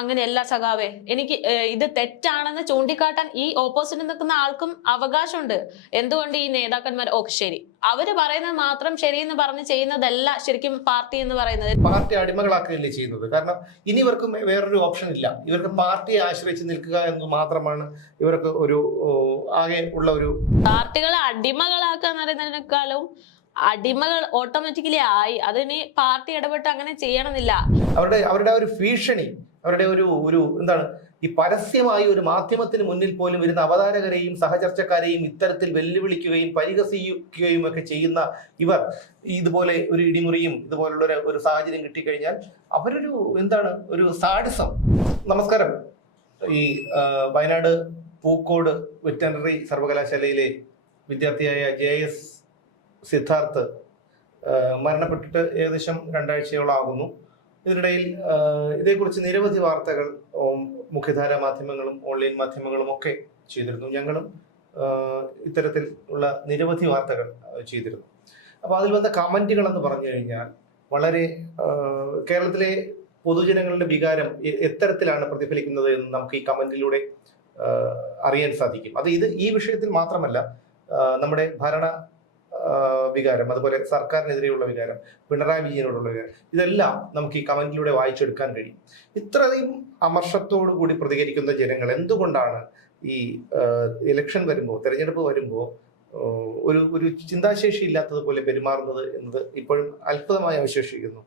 അങ്ങനെയല്ല സഖാവേ എനിക്ക് ഇത് തെറ്റാണെന്ന് ചൂണ്ടിക്കാട്ടാൻ ഈ ഓപ്പോസിറ്റ് നിൽക്കുന്ന ആൾക്കും അവകാശമുണ്ട്. എന്തുകൊണ്ട് ഈ നേതാക്കന്മാർ ഓക്കെ ശരി. അവർ പറയുന്നത് മാത്രം ശരി എന്ന് പറഞ്ഞ് ചെയ്യുന്നതല്ല ശരിക്കും പാർട്ടി എന്ന് പറയുന്നത്. പാർട്ടി അടിമകളാക്കുകയല്ലേ ചെയ്യുന്നത്? കാരണം ഇനി ഇവർക്ക് വേറൊരു ഓപ്ഷൻ ഇല്ല. ഇവർക്ക് പാർട്ടിയെ ആശ്രയിച്ച് നിൽക്കുക എന്ന് മാത്രമാണ് ഇവർക്ക് ഒരു ആകെ ഉള്ള ഒരു പാർട്ടികളെ അടിമകളാക്കുക എന്ന് പറയുന്നതിനേക്കാളും അടിമകൾ ഓട്ടോമാറ്റിക്കലി ആയി. അതിന് പാർട്ടി ഇടപെട്ട് അങ്ങനെ ചെയ്യണമെന്നില്ല. അവരുടെ അവരുടെ ഒരു ഭീഷണി അവരുടെ ഒരു ഒരു എന്താണ് ഈ പരസ്യമായി ഒരു മാധ്യമത്തിന് മുന്നിൽ പോലും വരുന്ന അവതാരകരെയും സഹചർച്ചക്കാരെയും ഇത്തരത്തിൽ വെല്ലുവിളിക്കുകയും പരിഹസിക്കുകയും ഒക്കെ ചെയ്യുന്ന ഇവർ ഇതുപോലെ ഒരു ഇടിമുറിയും ഇതുപോലുള്ള ഒരു ഒരു സാഹചര്യം കിട്ടിക്കഴിഞ്ഞാൽ അവരൊരു എന്താണ് ഒരു സാഡിസം. നമസ്കാരം. ഈ വയനാട് പൂക്കോട് വെറ്റനറി സർവകലാശാലയിലെ വിദ്യാർത്ഥിയായ ജെ എസ് സിദ്ധാർത്ഥ് മരണപ്പെട്ടിട്ട് ഏകദേശം രണ്ടാഴ്ചയോളം ആകുന്നു. ഇതിനിടയിൽ ഇതേക്കുറിച്ച് നിരവധി വാർത്തകൾ മുഖ്യധാര മാധ്യമങ്ങളും ഓൺലൈൻ മാധ്യമങ്ങളും ഒക്കെ ചെയ്തിരുന്നു. ഞങ്ങളും ഇത്തരത്തിൽ ഉള്ള നിരവധി വാർത്തകൾ ചെയ്തിരുന്നു. അപ്പോൾ അതിൽ വന്ന കമന്റുകൾ എന്ന് പറഞ്ഞു കഴിഞ്ഞാൽ വളരെ കേരളത്തിലെ പൊതുജനങ്ങളുടെ വികാരം എത്തരത്തിലാണ് പ്രതിഫലിക്കുന്നത് എന്ന് നമുക്ക് ഈ കമന്റിലൂടെ അറിയാൻ സാധിക്കും. അത് ഇത് ഈ വിഷയത്തിൽ മാത്രമല്ല നമ്മുടെ ഭരണ വികാരം അതുപോലെ സർക്കാരിനെതിരെയുള്ള വികാരം പിണറായി വിജയനോടുള്ള വികാരം ഇതെല്ലാം നമുക്ക് ഈ കമന്റിലൂടെ വായിച്ചെടുക്കാൻ കഴിയും. ഇത്രയും അമർഷത്തോടു കൂടി പ്രതികരിക്കുന്ന ജനങ്ങൾ എന്തുകൊണ്ടാണ് ഈ ഇലക്ഷൻ വരുമ്പോൾ തെരഞ്ഞെടുപ്പ് വരുമ്പോൾ ഒരു ഒരു ചിന്താശേഷി ഇല്ലാത്തതുപോലെ പെരുമാറുന്നത് എന്നത് ഇപ്പോഴും അത്ഭുതമായി അവശേഷിക്കുന്നു?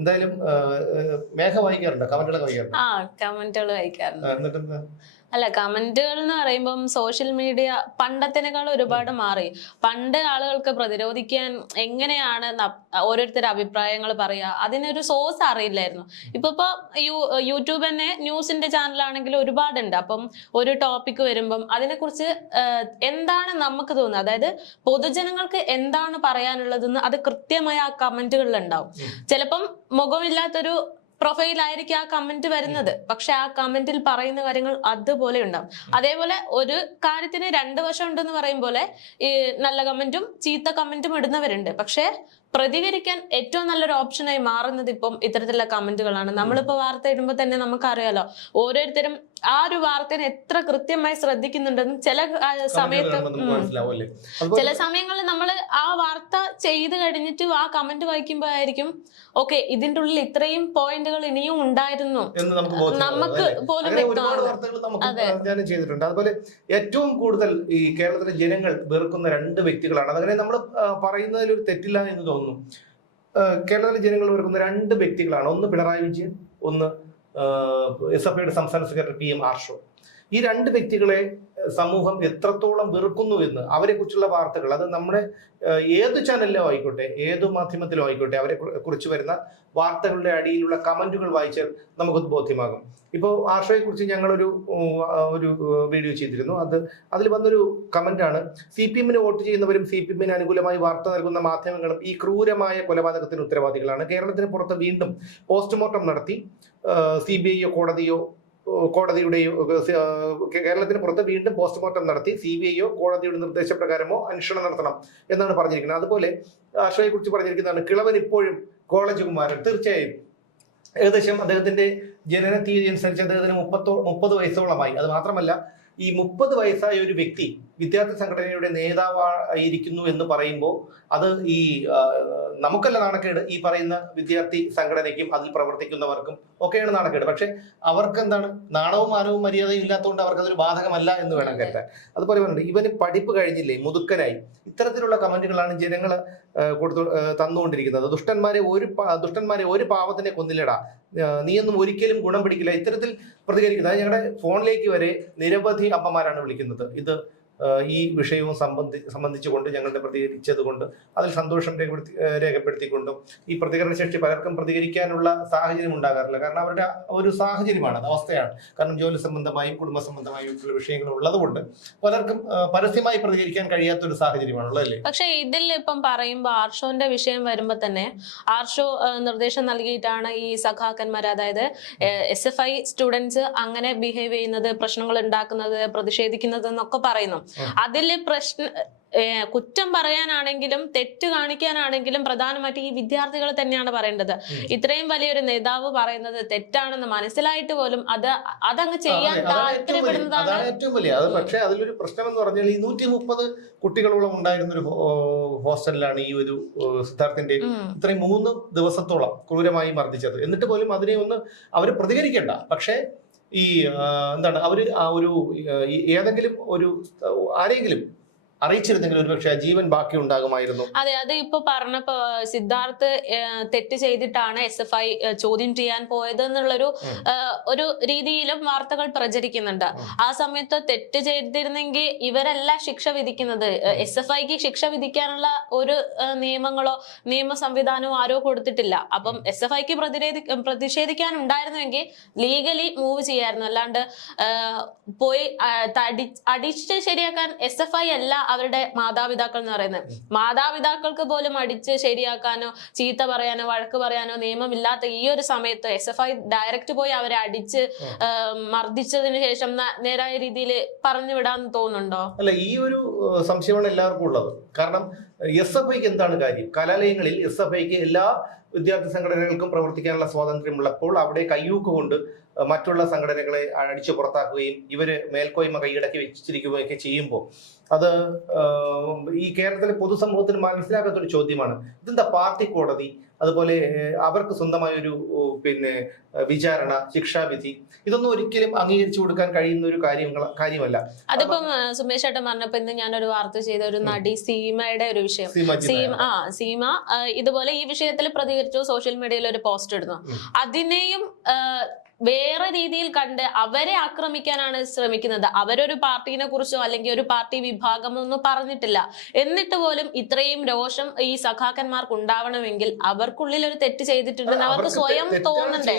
എന്തായാലും മേഘ വായിക്കാറുണ്ടോ? കമന്റുകൾ വായിക്കാറുണ്ടോ? ആ അല്ല കമന്റുകൾ എന്ന് പറയുമ്പം സോഷ്യൽ മീഡിയ പണ്ടത്തിനേക്കാൾ ഒരുപാട് മാറി. പണ്ട് ആളുകൾക്ക് പ്രതിരോധിക്കാൻ എങ്ങനെയാണ് ഓരോരുത്തരുടെ അഭിപ്രായങ്ങൾ പറയുക? അതിനൊരു സോഴ്സ് അറിയില്ലായിരുന്നു. ഇപ്പൊ ഇപ്പൊ യൂ യൂട്യൂബ് തന്നെ ന്യൂസിന്റെ ചാനലാണെങ്കിൽ ഒരുപാടുണ്ട്. അപ്പം ഒരു ടോപ്പിക് വരുമ്പം അതിനെക്കുറിച്ച് എന്താണ് നമുക്ക് തോന്നുന്നത്? അതായത് പൊതുജനങ്ങൾക്ക് എന്താണ് പറയാനുള്ളതെന്ന് അത് കൃത്യമായി ആ കമന്റുകളിൽ ഉണ്ടാവും. ചിലപ്പം മുഖമില്ലാത്തൊരു പ്രൊഫൈൽ ആയിരിക്കും ആ കമന്റ് വരുന്നത്. പക്ഷെ ആ കമന്റിൽ പറയുന്ന കാര്യങ്ങൾ അതുപോലെ ഉണ്ടാവും. അതേപോലെ ഒരു കാര്യത്തിന് രണ്ട് വശം ഉണ്ടെന്ന് പറയും പോലെ ഈ നല്ല കമന്റും ചീത്ത കമന്റും ഇടുന്നവരുണ്ട്. പക്ഷെ പ്രതികരിക്കാൻ ഏറ്റവും നല്ലൊരു ഓപ്ഷനായി മാറുന്നത് ഇപ്പം ഇത്തരത്തിലുള്ള കമന്റുകളാണ് നമ്മളിപ്പോ വാർത്ത ഇടുമ്പോൾ തന്നെ നമുക്കറിയാലോ ഓരോരുത്തരും ആ ഒരു വാർത്തേനെ എത്ര കൃത്യമായി ശ്രദ്ധിക്കുന്നുണ്ടെന്ന് ചില സമയത്ത് ചില സമയങ്ങളിൽ നമ്മൾ ആ വാർത്ത ചെയ്ത് കഴിഞ്ഞിട്ട് ആ കമന്റ് വായിക്കുമ്പോ ആയിരിക്കും ഓക്കെ ഇതിന്റെ ഉള്ളിൽ ഇത്രയും പോയിന്റുകൾ ഇനിയും ഉണ്ടായിരുന്നു. നമുക്ക് പോലും ചെയ്തിട്ടുണ്ട്. അതുപോലെ ഏറ്റവും കൂടുതൽ ഈ കേരളത്തിലെ ജനങ്ങൾ വെറുക്കുന്ന രണ്ട് വ്യക്തികളാണ്. അതങ്ങനെ നമ്മൾ പറയുന്നതിൽ ഒരു തെറ്റില്ല എന്ന് തോന്നുന്നു. കേരളത്തിലെ ജനങ്ങൾ വെറുക്കുന്ന രണ്ട് വ്യക്തികളാണ്. ഒന്ന് പിണറായി വിജയൻ ഒന്ന് എസ് എഫ് ഐയുടെ സംസ്ഥാന സെക്രട്ടറി പി എം ആർഷോ. ഈ രണ്ട് വ്യക്തികളെ സമൂഹം എത്രത്തോളം വെറുക്കുന്നു എന്ന് അവരെ കുറിച്ചുള്ള വാർത്തകൾ അത് നമ്മുടെ ഏത് ചാനലിലോ ആയിക്കോട്ടെ ഏത് മാധ്യമത്തിലോ ആയിക്കോട്ടെ അവരെ കുറിച്ച് വരുന്ന വാർത്തകളുടെ അടിയിലുള്ള കമന്റുകൾ വായിച്ചാൽ നമുക്കത് ബോധ്യമാകും. ഇപ്പോൾ ആർഷയെ കുറിച്ച് ഞങ്ങളൊരു ഒരു വീഡിയോ ചെയ്തിരുന്നു. അത് അതിൽ വന്നൊരു കമന്റാണ് സി പി എമ്മിന് വോട്ട് ചെയ്യുന്നവരും സി പി എമ്മിന് അനുകൂലമായി വാർത്ത നൽകുന്ന മാധ്യമങ്ങളും ഈ ക്രൂരമായ കൊലപാതകത്തിന് ഉത്തരവാദികളാണ്. കേരളത്തിന് പുറത്ത് വീണ്ടും പോസ്റ്റ്മോർട്ടം നടത്തി സി ബി ഐയോ കോടതിയോ കോടതിയുടെയോ കേരളത്തിന് പുറത്ത് വീണ്ടും പോസ്റ്റ്മോർട്ടം നടത്തി സി ബി ഐയോ കോടതിയുടെ നിർദ്ദേശപ്രകാരമോ അന്വേഷണം നടത്തണം എന്നാണ് പറഞ്ഞിരിക്കുന്നത്. അതുപോലെ ആർഷയെ കുറിച്ച് പറഞ്ഞിരിക്കുന്നതാണ് കിളവൻ ഇപ്പോഴും കോളേജ് കുമാരൻ. തീർച്ചയായും ഏകദേശം അദ്ദേഹത്തിന്റെ ജനന തീയതി അനുസരിച്ച് അദ്ദേഹത്തിന് മുപ്പത്തോ മുപ്പത് വയസ്സോളമായി. അത് മാത്രമല്ല ഈ മുപ്പത് വയസ്സായ ഒരു വ്യക്തി വിദ്യാർത്ഥി സംഘടനയുടെ നേതാവായിരിക്കുന്നു എന്ന് പറയുമ്പോൾ അത് ഈ നമുക്കല്ല നാണക്കേട് ഈ പറയുന്ന വിദ്യാർത്ഥി സംഘടനയ്ക്കും അതിൽ പ്രവർത്തിക്കുന്നവർക്കും ഒക്കെയാണ് നാണക്കേട്. പക്ഷെ അവർക്ക് എന്താണ് നാണവും മാനവും മര്യാദയും ഇല്ലാത്തതുകൊണ്ട് അവർക്ക് അതൊരു ബാധകമല്ല എന്ന് വേണം കരുതാൻ അതുപോലെ പറഞ്ഞിട്ട് ഇവന് പഠിപ്പ് കഴിഞ്ഞില്ലേ? മുതുക്കനായി. ഇത്തരത്തിലുള്ള കമന്റുകളാണ് ജനങ്ങൾ കൊടുത്തു തന്നുകൊണ്ടിരിക്കുന്നത്. ദുഷ്ടന്മാരെ ഒരു ദുഷ്ടന്മാരെ ഒരു പാവത്തിനെ കൊന്നില്ലടാ. നീയൊന്നും ഒരിക്കലും ഗുണം പിടിക്കില്ല. ഇത്തരത്തിൽ പ്രതികരിക്കുന്നത്. ഞങ്ങളുടെ ഫോണിലേക്ക് വരെ നിരവധി അമ്മമാരാണ് വിളിക്കുന്നത്. ഇത് ഈ വിഷയവും സംബന്ധി സംബന്ധിച്ചുകൊണ്ട് ഞങ്ങളുടെ പ്രതികരിച്ചത് കൊണ്ട് അതിൽ സന്തോഷം രേഖപ്പെടുത്തി രേഖപ്പെടുത്തിക്കൊണ്ടും ഈ പ്രതികരണ ശേഷി പലർക്കും പ്രതികരിക്കാനുള്ള സാഹചര്യം ഉണ്ടാകാറില്ല. കാരണം അവരുടെ ഒരു സാഹചര്യമാണ് അവസ്ഥയാണ്. കാരണം ജോലി സംബന്ധമായും കുടുംബ സംബന്ധമായും ഉള്ള വിഷയങ്ങൾ ഉള്ളതുകൊണ്ട് പലർക്കും പരസ്യമായി പ്രതികരിക്കാൻ കഴിയാത്ത ഒരു സാഹചര്യമാണുള്ളത് അല്ലേ പക്ഷേ ഇതിൽ ഇപ്പം പറയുമ്പോൾ ആർഷോന്റെ വിഷയം വരുമ്പോൾ തന്നെ ആർഷോ നിർദ്ദേശം നൽകിയിട്ടാണ് ഈ സഖാക്കന്മാർ അതായത് എസ് എഫ് ഐ സ്റ്റുഡൻസ് അങ്ങനെ ബിഹേവ് ചെയ്യുന്നത് പ്രശ്നങ്ങൾ ഉണ്ടാക്കുന്നത് പ്രതിഷേധിക്കുന്നത് എന്നൊക്കെ പറയുന്നു. ഉം. അതിൽ പ്രശ്ന കുറ്റം പറയാനാണെങ്കിലും തെറ്റ് കാണിക്കാനാണെങ്കിലും പ്രധാനമായിട്ട് ഈ വിദ്യാർത്ഥികൾ തന്നെയാണ് പറയേണ്ടത്. ഇത്രയും വലിയൊരു നേതാവ് പറയുന്നത് തെറ്റാണെന്ന് മനസ്സിലായിട്ട് പോലും അത് അതങ്ങ് ചെയ്യാൻ താല്പര്യപ്പെടുന്നതാണ്. ഏറ്റവും വലിയ. അത് പക്ഷേ അതിലൊരു പ്രശ്നം എന്ന് പറഞ്ഞാൽ ഈ നൂറ്റി മുപ്പത് കുട്ടികളോളം ഉണ്ടായിരുന്ന ഒരു ഹോസ്റ്റലിലാണ് ഈ ഒരു സിദ്ധാർത്ഥിന്റെ ഇത്രയും മൂന്ന് ദിവസത്തോളം ക്രൂരമായി മർദ്ദിച്ചത്. എന്നിട്ട് പോലും അതിനെ ഒന്ന് അവർ പ്രതികരിക്കേണ്ട. പക്ഷേ ഈ എന്താണ് അവർ ആ ഒരു ഏതെങ്കിലും ഒരു ആരെങ്കിലും അറിയിച്ചിരുന്നെങ്കിൽ ഒരുപക്ഷെ ജീവൻ ബാക്കി ഉണ്ടാകുമായിരുന്നു അതെ അത് ഇപ്പൊ പറഞ്ഞപ്പോ സിദ്ധാർത്ഥ് തെറ്റ് ചെയ്തിട്ടാണ് എസ് എഫ് ഐ ചോദ്യം ചെയ്യാൻ പോയത് എന്നുള്ളൊരു ഒരു രീതിയിലും വാർത്തകൾ പ്രചരിക്കുന്നുണ്ട്. ആ സമയത്ത് തെറ്റ് ചെയ്തിരുന്നെങ്കിൽ ഇവരല്ല ശിക്ഷ വിധിക്കുന്നത്. എസ് എഫ് ഐക്ക് ശിക്ഷ വിധിക്കാനുള്ള ഒരു നിയമങ്ങളോ നിയമ സംവിധാനമോ ആരോ കൊടുത്തിട്ടില്ല. അപ്പം എസ് എഫ് ഐക്ക് പ്രതിരോധി പ്രതിഷേധിക്കാൻ ഉണ്ടായിരുന്നുവെങ്കിൽ ലീഗലി മൂവ് ചെയ്യായിരുന്നു. അല്ലാണ്ട് പോയി അടിച്ച് ശരിയാക്കാൻ എസ് എഫ് ഐ അല്ല അവരുടെ മാതാപിതാക്കൾ എന്ന് പറയുന്നത്. മാതാപിതാക്കൾക്ക് പോലും അടിച്ച് ശരിയാക്കാനോ ചീത്ത പറയാനോ വഴക്ക് പറയാനോ നിയമമില്ലാത്ത ഈ ഒരു സമയത്ത് എസ് എഫ് ഐ ഡയറക്റ്റ് പോയി അവരെ അടിച്ച് മർദ്ദിച്ചതിന് ശേഷം നേരായ രീതിയിൽ പറഞ്ഞു വിടാന്ന് തോന്നുന്നുണ്ടോ? അല്ല ഈ ഒരു സംശയമാണ് എല്ലാവർക്കും ഉള്ളത്. കാരണം എസ് എഫ് ഐക്ക് എന്താണ് കാര്യം? കലാലയങ്ങളിൽ എസ് എഫ് ഐക്ക് എല്ലാ വിദ്യാർത്ഥി സംഘടനകൾക്കും പ്രവർത്തിക്കാനുള്ള സ്വാതന്ത്ര്യമുള്ളപ്പോൾ അവിടെ കയ്യൂക്ക് കൊണ്ട് മറ്റുള്ള സംഘടനകളെ അടിച്ചു പുറത്താക്കുകയും ഇവർ മേൽക്കോയ്മ കൈയടക്കി വെച്ചിരിക്കുകയൊക്കെ ചെയ്യുമ്പോൾ അത് ഈ കേരളത്തിലെ പൊതുസമൂഹത്തിന് മനസ്സിലാക്കാത്ത ഒരു ചോദ്യമാണ്. ഇതെന്താ പാർട്ടി കോടതി? അതുപോലെ അവർക്ക് സ്വന്തമായ ഒരു പിന്നെ വിചാരണ ശിക്ഷാവിധി ഇതൊന്നും ഒരിക്കലും അംഗീകരിച്ചു കൊടുക്കാൻ കഴിയുന്ന ഒരു കാര്യങ്ങൾ കാര്യമല്ല. അതിപ്പം സുമേഷ് ഏട്ടൻ പറഞ്ഞപ്പോ ഇന്ന് ഞാനൊരു വാർത്ത ചെയ്ത ഒരു നടി സീമയുടെ ഒരു വിഷയം. സീമ ആ സീമ ഇതുപോലെ ഈ വിഷയത്തിൽ പ്രതികരിച്ചു സോഷ്യൽ മീഡിയയിൽ ഒരു പോസ്റ്റ് ഇടുന്നു. അതിനെയും വേറെ രീതിയിൽ കണ്ട് അവരെ ആക്രമിക്കാനാണ് ശ്രമിക്കുന്നത്. അവരൊരു പാർട്ടിനെ കുറിച്ചോ അല്ലെങ്കിൽ ഒരു പാർട്ടി വിഭാഗമൊന്നും പറഞ്ഞിട്ടില്ല. എന്നിട്ട് പോലും ഇത്രയും രോഷം ഈ സഖാക്കന്മാർക്ക് ഉണ്ടാവണമെങ്കിൽ അവർക്കുള്ളിൽ ഒരു തെറ്റ് ചെയ്തിട്ടുണ്ടെന്ന് അവർക്ക് സ്വയം തോന്നണ്ടേ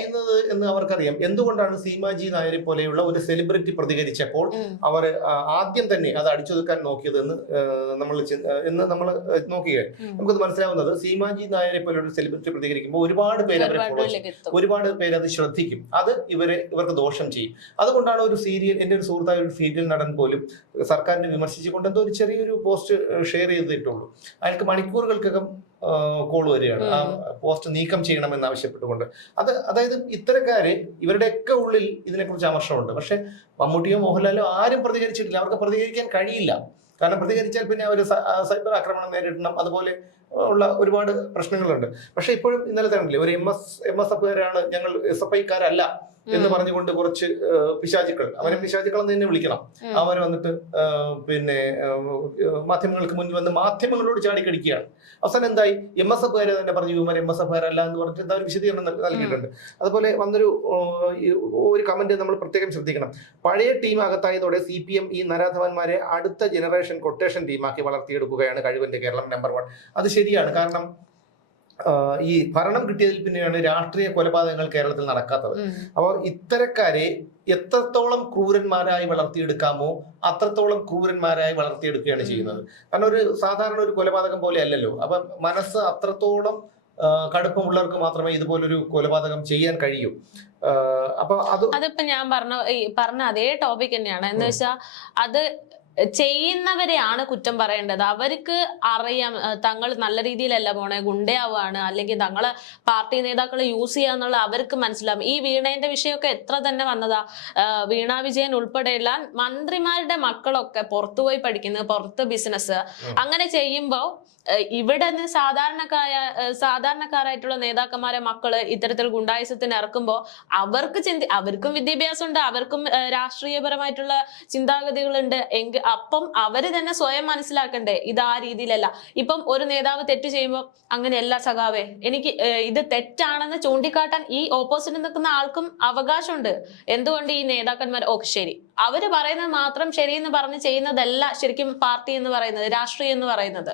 എന്ന് അവർക്കറിയാം. എന്തുകൊണ്ടാണ് സീമാജി നായരെ പോലെയുള്ള ഒരു സെലിബ്രിറ്റി പ്രതികരിച്ചപ്പോൾ. അവർ ആദ്യം തന്നെ അത് അടിച്ചൊതുക്കാൻ നോക്കിയത് എന്ന് നമ്മൾ എന്ന് നമ്മൾ നോക്കുകയാണ്. ഉം. നമുക്കത് മനസ്സിലാവുന്നത് സീമാജി നായരെ പോലെയുള്ള സെലിബ്രിറ്റി പ്രതികരിക്കുമ്പോൾ ഒരുപാട് പേര് അവരെ ഫോളോ. ഒരുപാട് പേര് അത് ശ്രദ്ധിക്കും. അത് ഇവരെ ഇവർക്ക് ദോഷം ചെയ്യും. അതുകൊണ്ടാണ് ഒരു സീരിയൽ എന്റെ ഒരു സുഹൃത്തായ ഒരു സീരിയൽ നടൻ പോലും സർക്കാരിനെ വിമർശിച്ചുകൊണ്ട് എന്തോ ഒരു ചെറിയൊരു പോസ്റ്റ് ഷെയർ ചെയ്തിട്ടുള്ളൂ. അയാൾക്ക് മണിക്കൂറുകൾക്കകം കോൾ വരികയാണ്. ആ പോസ്റ്റ് നീക്കം ചെയ്യണമെന്ന് ആവശ്യപ്പെട്ടുകൊണ്ട്. അത് അതായത് ഇത്തരക്കാര് ഇവരുടെയൊക്കെ ഉള്ളിൽ ഇതിനെക്കുറിച്ച് അമർഷമുണ്ട്. പക്ഷെ മമ്മൂട്ടിയോ മോഹൻലാലോ ആരും പ്രതികരിച്ചിട്ടില്ല. അവർക്ക് പ്രതികരിക്കാൻ കഴിയില്ല. കാരണം പ്രതികരിച്ചാൽ പിന്നെ അവർ സൈബർ ആക്രമണം നേരിടണം. അതുപോലെ ഉള്ള ഒരുപാട് പ്രശ്നങ്ങളുണ്ട്. പക്ഷെ ഇപ്പോഴും ഇന്നലെ തന്നെ ഒരു എം എസ് എം എസ് എഫുകാരാണ് ഞങ്ങൾ എസ് എഫ് ഐക്കാരല്ല. എന്ന്. പറഞ്ഞുകൊണ്ട് കുറച്ച് പിശാചുക്കൾ. അവരെ പിശാചുക്കൾ എന്ന് തന്നെ വിളിക്കണം. അവർ വന്നിട്ട് പിന്നെ മാധ്യമങ്ങൾക്ക് മുന്നിൽ വന്ന് മാധ്യമങ്ങളോട് ചാടിക്കടിക്കുകയാണ്. അവസാനം എന്തായി? എം എസ് എഫുകാരെ തന്നെ പറഞ്ഞു ഇവന്മാർ എം എസ് എഫുകാരല്ല എന്ന് പറഞ്ഞിട്ട് എന്താ ഒരു വിശദീകരണം നൽകിയിട്ടുണ്ട്. അതുപോലെ വന്നൊരു ഒരു കമന്റ് നമ്മൾ പ്രത്യേകം ശ്രദ്ധിക്കണം. പഴയ ടീം അകത്തായതോടെ സി പി എം ഈ നരാധവന്മാരെ അടുത്ത ജനറേഷൻ കൊട്ടേഷൻ ടീമാക്കി വളർത്തിയെടുക്കുകയാണ് കഴിവിന്റെ കേരളം നമ്പർ വൺ അത് ശരിയാണ്. കാരണം ഈ ഭരണം കിട്ടിയതിൽ പിന്നെയാണ് രാഷ്ട്രീയ കൊലപാതകങ്ങൾ കേരളത്തിൽ നടക്കാത്തത്. അപ്പോൾ ഇത്തരക്കാരെ എത്രത്തോളം ക്രൂരന്മാരായി വളർത്തിയെടുക്കാമോ അത്രത്തോളം ക്രൂരന്മാരായി വളർത്തിയെടുക്കുകയാണ് ചെയ്യുന്നത്. കാരണം ഒരു സാധാരണ ഒരു കൊലപാതകം പോലെ അല്ലല്ലോ. അപ്പം മനസ്സ് അത്രത്തോളം കടുപ്പമുള്ളവർക്ക് മാത്രമേ ഇതുപോലൊരു കൊലപാതകം ചെയ്യാൻ കഴിയൂ. അപ്പൊ അത് അതിപ്പോ ഞാൻ പറഞ്ഞ പറഞ്ഞ അതേ ടോപ്പിക് തന്നെയാണ്. എന്ന് വെച്ചാ വെച്ചാൽ അത് ചെയ്യുന്നവരെയാണ് കുറ്റം പറയേണ്ടത്. അവർക്ക് അറിയാം തങ്ങൾ നല്ല രീതിയിലല്ല പോണേ ഗുണ്ടയാവാണ് അല്ലെങ്കിൽ തങ്ങളെ പാർട്ടി നേതാക്കളെ യൂസ് ചെയ്യാന്നുള്ള അവർക്ക് മനസ്സിലാവും. ഈ വീണേന്റെ വിഷയമൊക്കെ എത്ര തന്നെ വന്നതാ. വീണ വിജയൻ ഉൾപ്പെടെയുള്ള മന്ത്രിമാരുടെ മക്കളൊക്കെ പുറത്തുപോയി പഠിക്കുന്നത് പുറത്ത് ബിസിനസ് അങ്ങനെ ചെയ്യുമ്പോൾ ഇവിടെ സാധാരണക്കായ സാധാരണക്കാരായിട്ടുള്ള നേതാക്കന്മാരെ മക്കൾ ഇത്തരത്തിൽ ഗുണ്ടായുസത്തിന് ഇറക്കുമ്പോൾ അവർക്ക് ചിന്തി അവർക്കും വിദ്യാഭ്യാസം ഉണ്ട് അവർക്കും രാഷ്ട്രീയപരമായിട്ടുള്ള ചിന്താഗതികളുണ്ട് എങ്കിൽ അപ്പം അവർ തന്നെ സ്വയം മനസ്സിലാക്കണ്ടേ ഇത് ആ രീതിയിലല്ല. ഇപ്പം ഒരു നേതാവ് തെറ്റ് ചെയ്യുമ്പോൾ അങ്ങനെയല്ല സഖാവേ എനിക്ക് ഇത് തെറ്റാണെന്ന് ചൂണ്ടിക്കാട്ടാൻ ഈ ഓപ്പോസിറ്റ് നിൽക്കുന്ന ആൾക്കും അവകാശമുണ്ട്. എന്തുകൊണ്ട് ഈ നേതാക്കന്മാർ ഓ ശരി. അവർ പറയുന്നത് മാത്രം ശരിയെന്ന് പറഞ്ഞ് ചെയ്യുന്നതല്ല ശരിക്കും പാർട്ടി എന്ന് പറയുന്നത് രാഷ്ട്രീയം എന്ന് പറയുന്നത്.